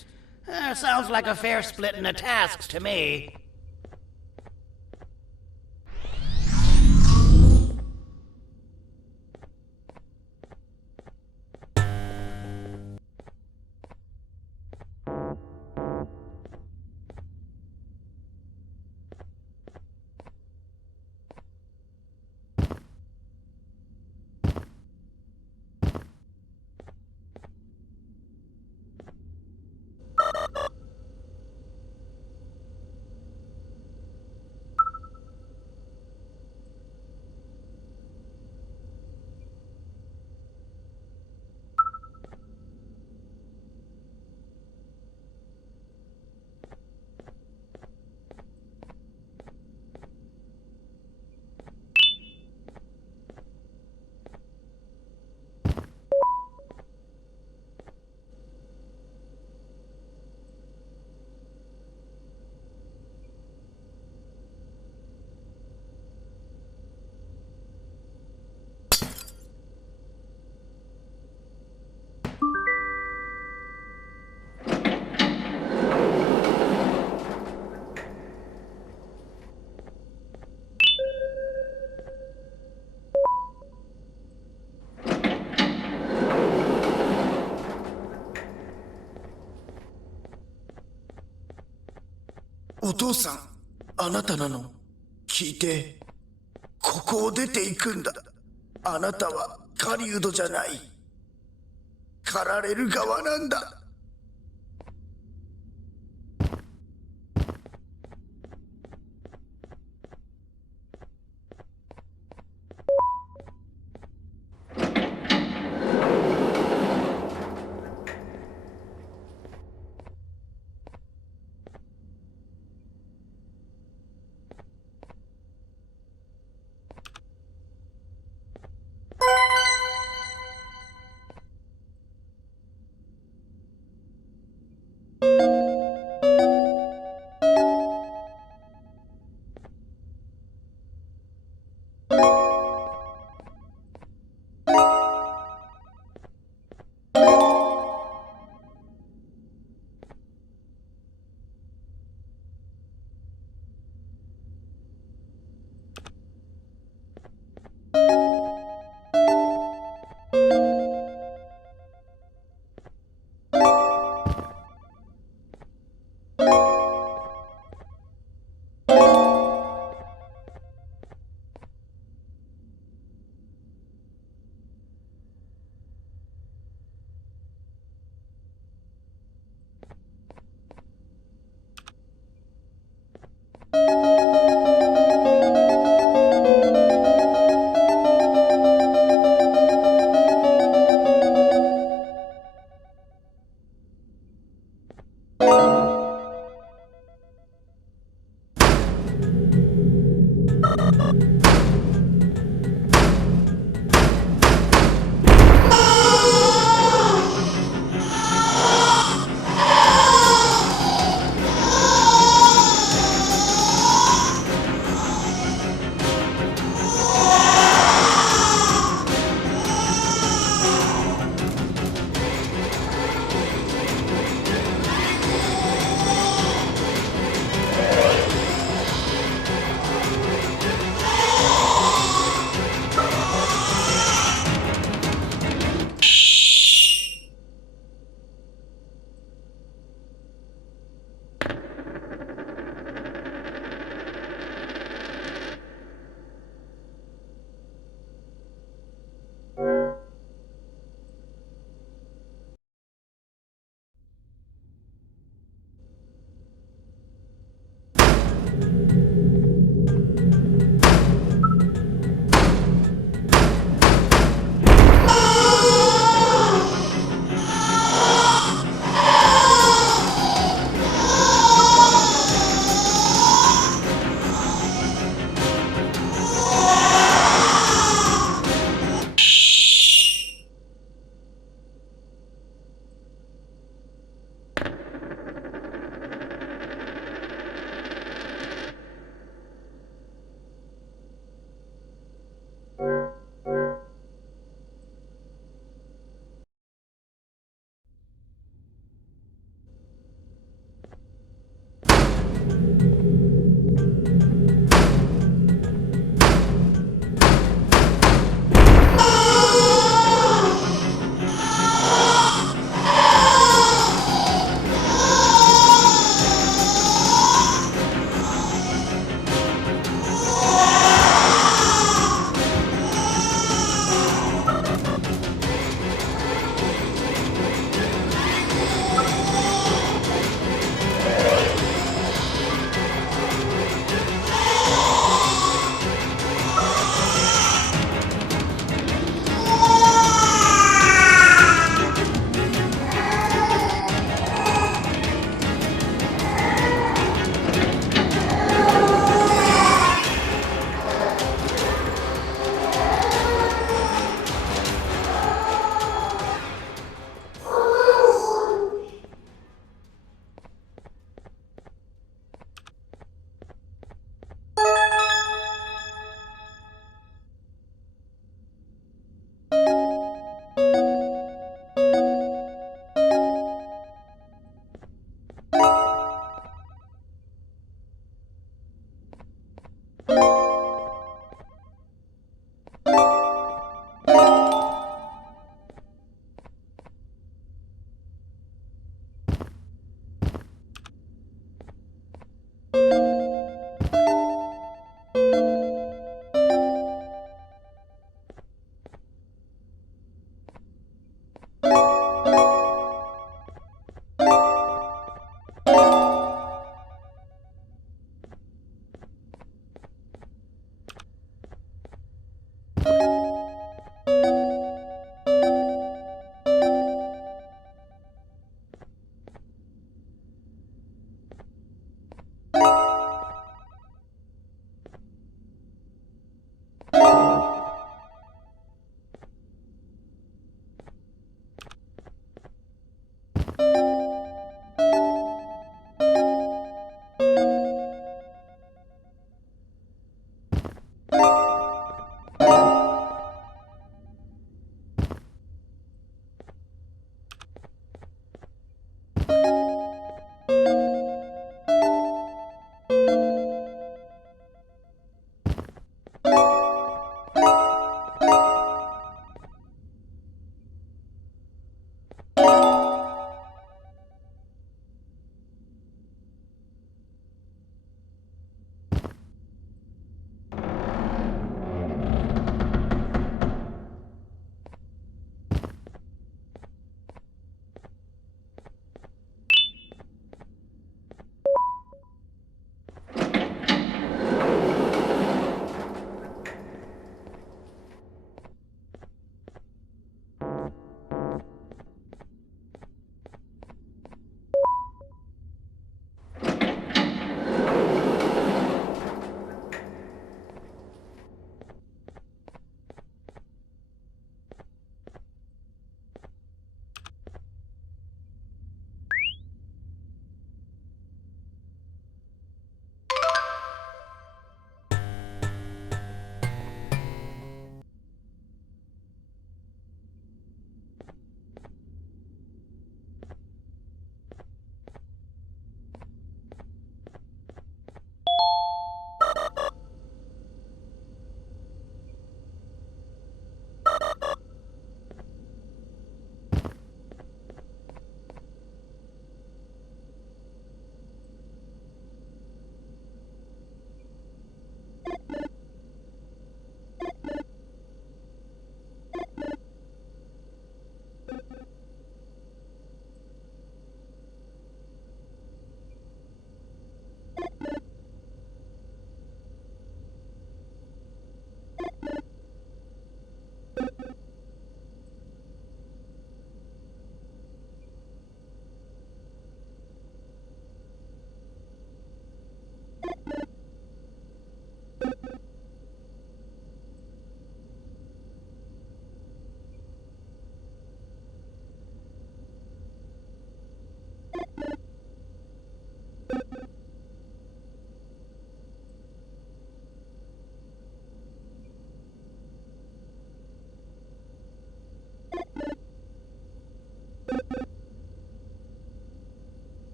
Sounds like a fair splitting of tasks to me.お父さん、あなたなの？聞いて。ここを出ていくんだ。あなたは狩人じゃない。狩られる側なんだ。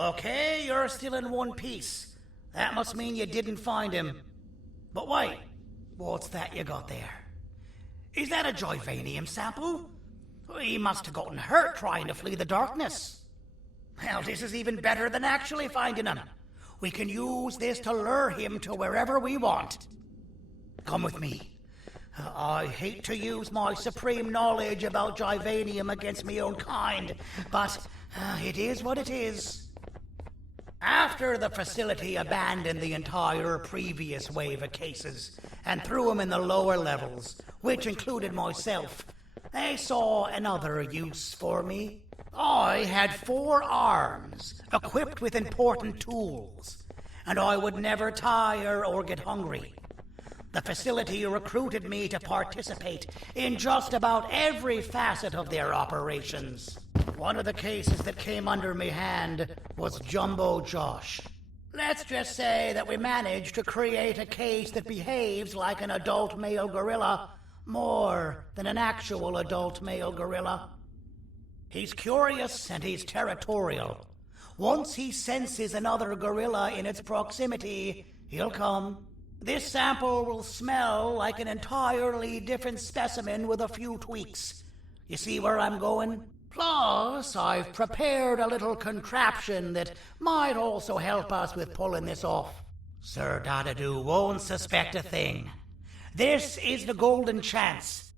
Okay, you're still in one piece. That must mean you didn't find him. But wait, what's that you got there? Is that a Joyvanium sample? He must have gotten hurt trying to flee the darkness. Well, this is even better than actually finding him. We can use this to lure him to wherever we want. Come with me. I hate to use my supreme knowledge about Joyvanium against my own kind, but it is what it is. After the facility abandoned the entire previous wave of cases and threw them in the lower levels, which included myself, they saw another use for me. I had 4 arms, equipped with important tools, and I would never tire or get hungry. The facility recruited me to participate in just about every facet of their operations. One of the cases that came under me hand was Jumbo Josh. Let's just say that we managed to create a case that behaves like an adult male gorilla more than an actual adult male gorilla. He's curious and he's territorial. Once he senses another gorilla in its proximity, he'll come. This sample will smell like an entirely different specimen with a few tweaks. You see where I'm going? Plus, I've prepared a little contraption that might also help us with pulling this off. Sir Dadadoo won't suspect a thing. This is the golden chance.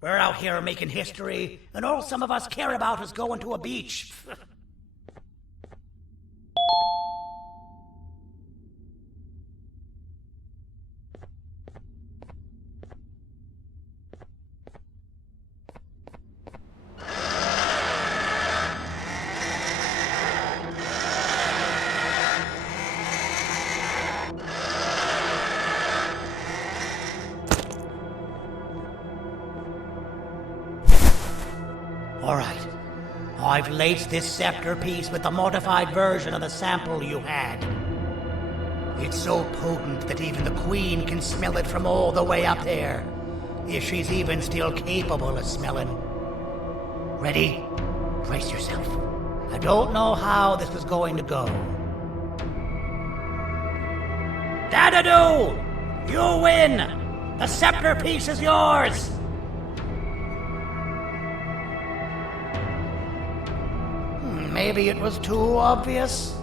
We're out here making history, and all some of us care about is going to a beach. All right. I've laced this scepter piece with the modified version of the sample you had. It's so potent that even the Queen can smell it from all the way up there, if she's even still capable of smelling. Ready? Brace yourself. I don't know how this is going to go. Dadadoo! You win! The scepter piece is yours! Maybe it was too obvious.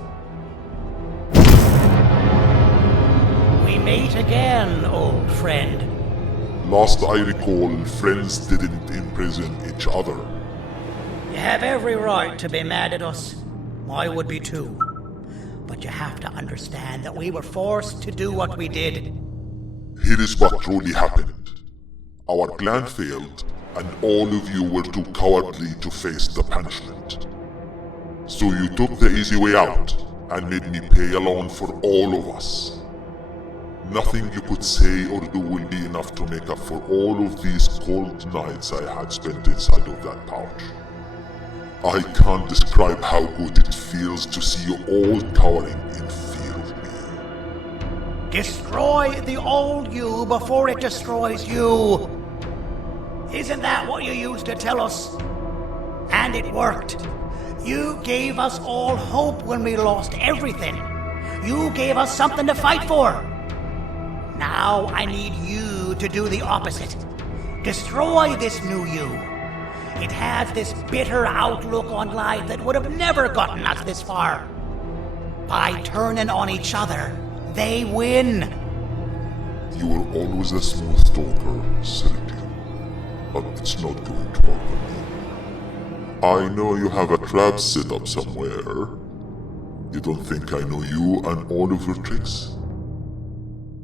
We meet again, old friend. Last I recall, friends didn't imprison each other. You have every right to be mad at us. I would be too. But you have to understand that we were forced to do what we did. Here is what truly happened. Our plan failed, and all of you were too cowardly to face the punishment. So you took the easy way out, and made me pay alone for all of us. Nothing you could say or do will be enough to make up for all of these cold nights I had spent inside of that pouch. I can't describe how good it feels to see you all cowering in fear of me. Destroy the old you before it destroys you. Isn't that what you used to tell us? And it worked. You gave us all hope when we lost everything. You gave us something to fight for. Now I need you to do the opposite. Destroy this new you. It has this bitter outlook on life that would have never gotten us this far. By turning on each other, they win. You were always a smooth talker, Sergio, but it's not going to work on me. I know you have a trap set up somewhere. You don't think I know you and all of your tricks?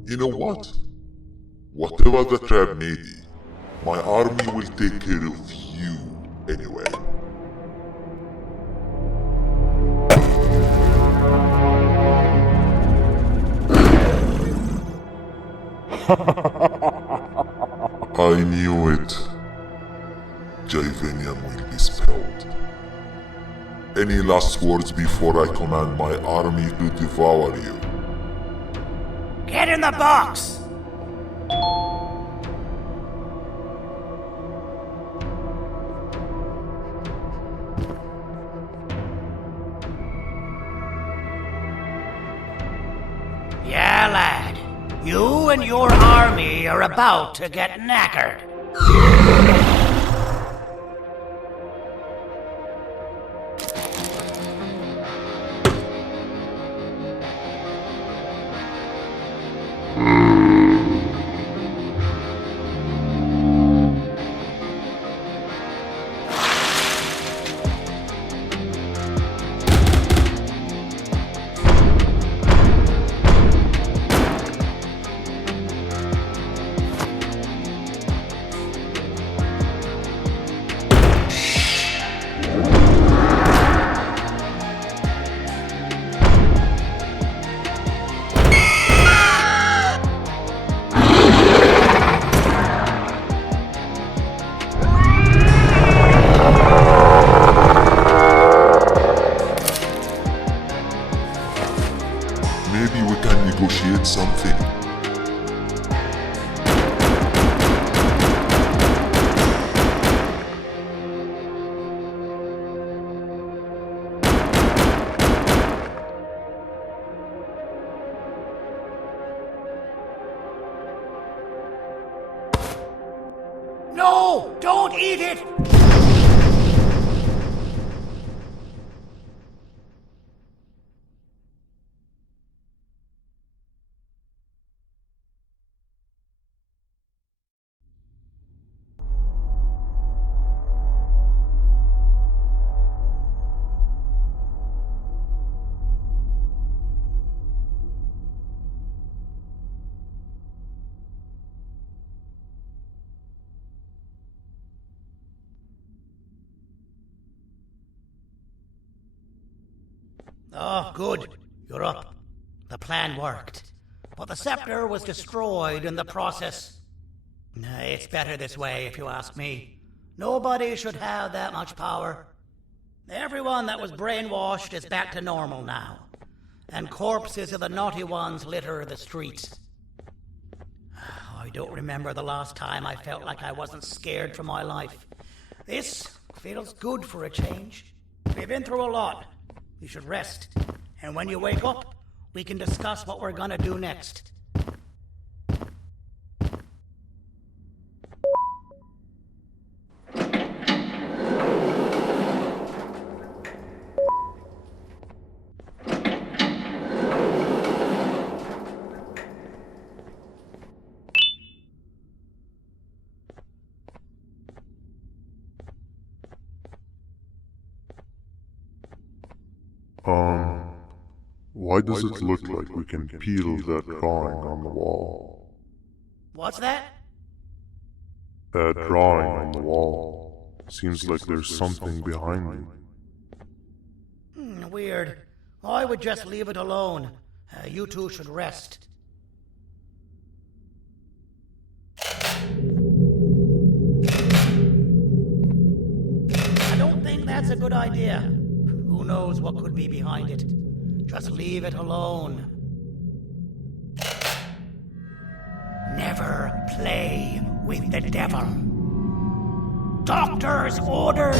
You know what? Whatever the trap may be, my army will take care of you anyway. I knew it. Javanian will be spelled. Any last words before I command my army to devour you? Get in the box! Yeah, lad. You and your army are about to get knackered. Maybe we can negotiate something. No! Don't eat it! Oh, good. You're up. The plan worked. But the scepter was destroyed in the process. It's better this way, if you ask me. Nobody should have that much power. Everyone that was brainwashed is back to normal now. And corpses of the naughty ones litter the streets. I don't remember the last time I felt like I wasn't scared for my life. This feels good for a change. We've been through a lot. You should rest. And when you wake up, we can discuss what we're gonna do next. Why does it look like we can peel that drawing on the wall? What's that? That drawing on the wall. Seems like there's something behind it. Weird. I would just leave it alone. You two should rest. I don't think that's a good idea. Who knows what could be behind it? Just leave it alone. Never play with the devil. Doctor's orders!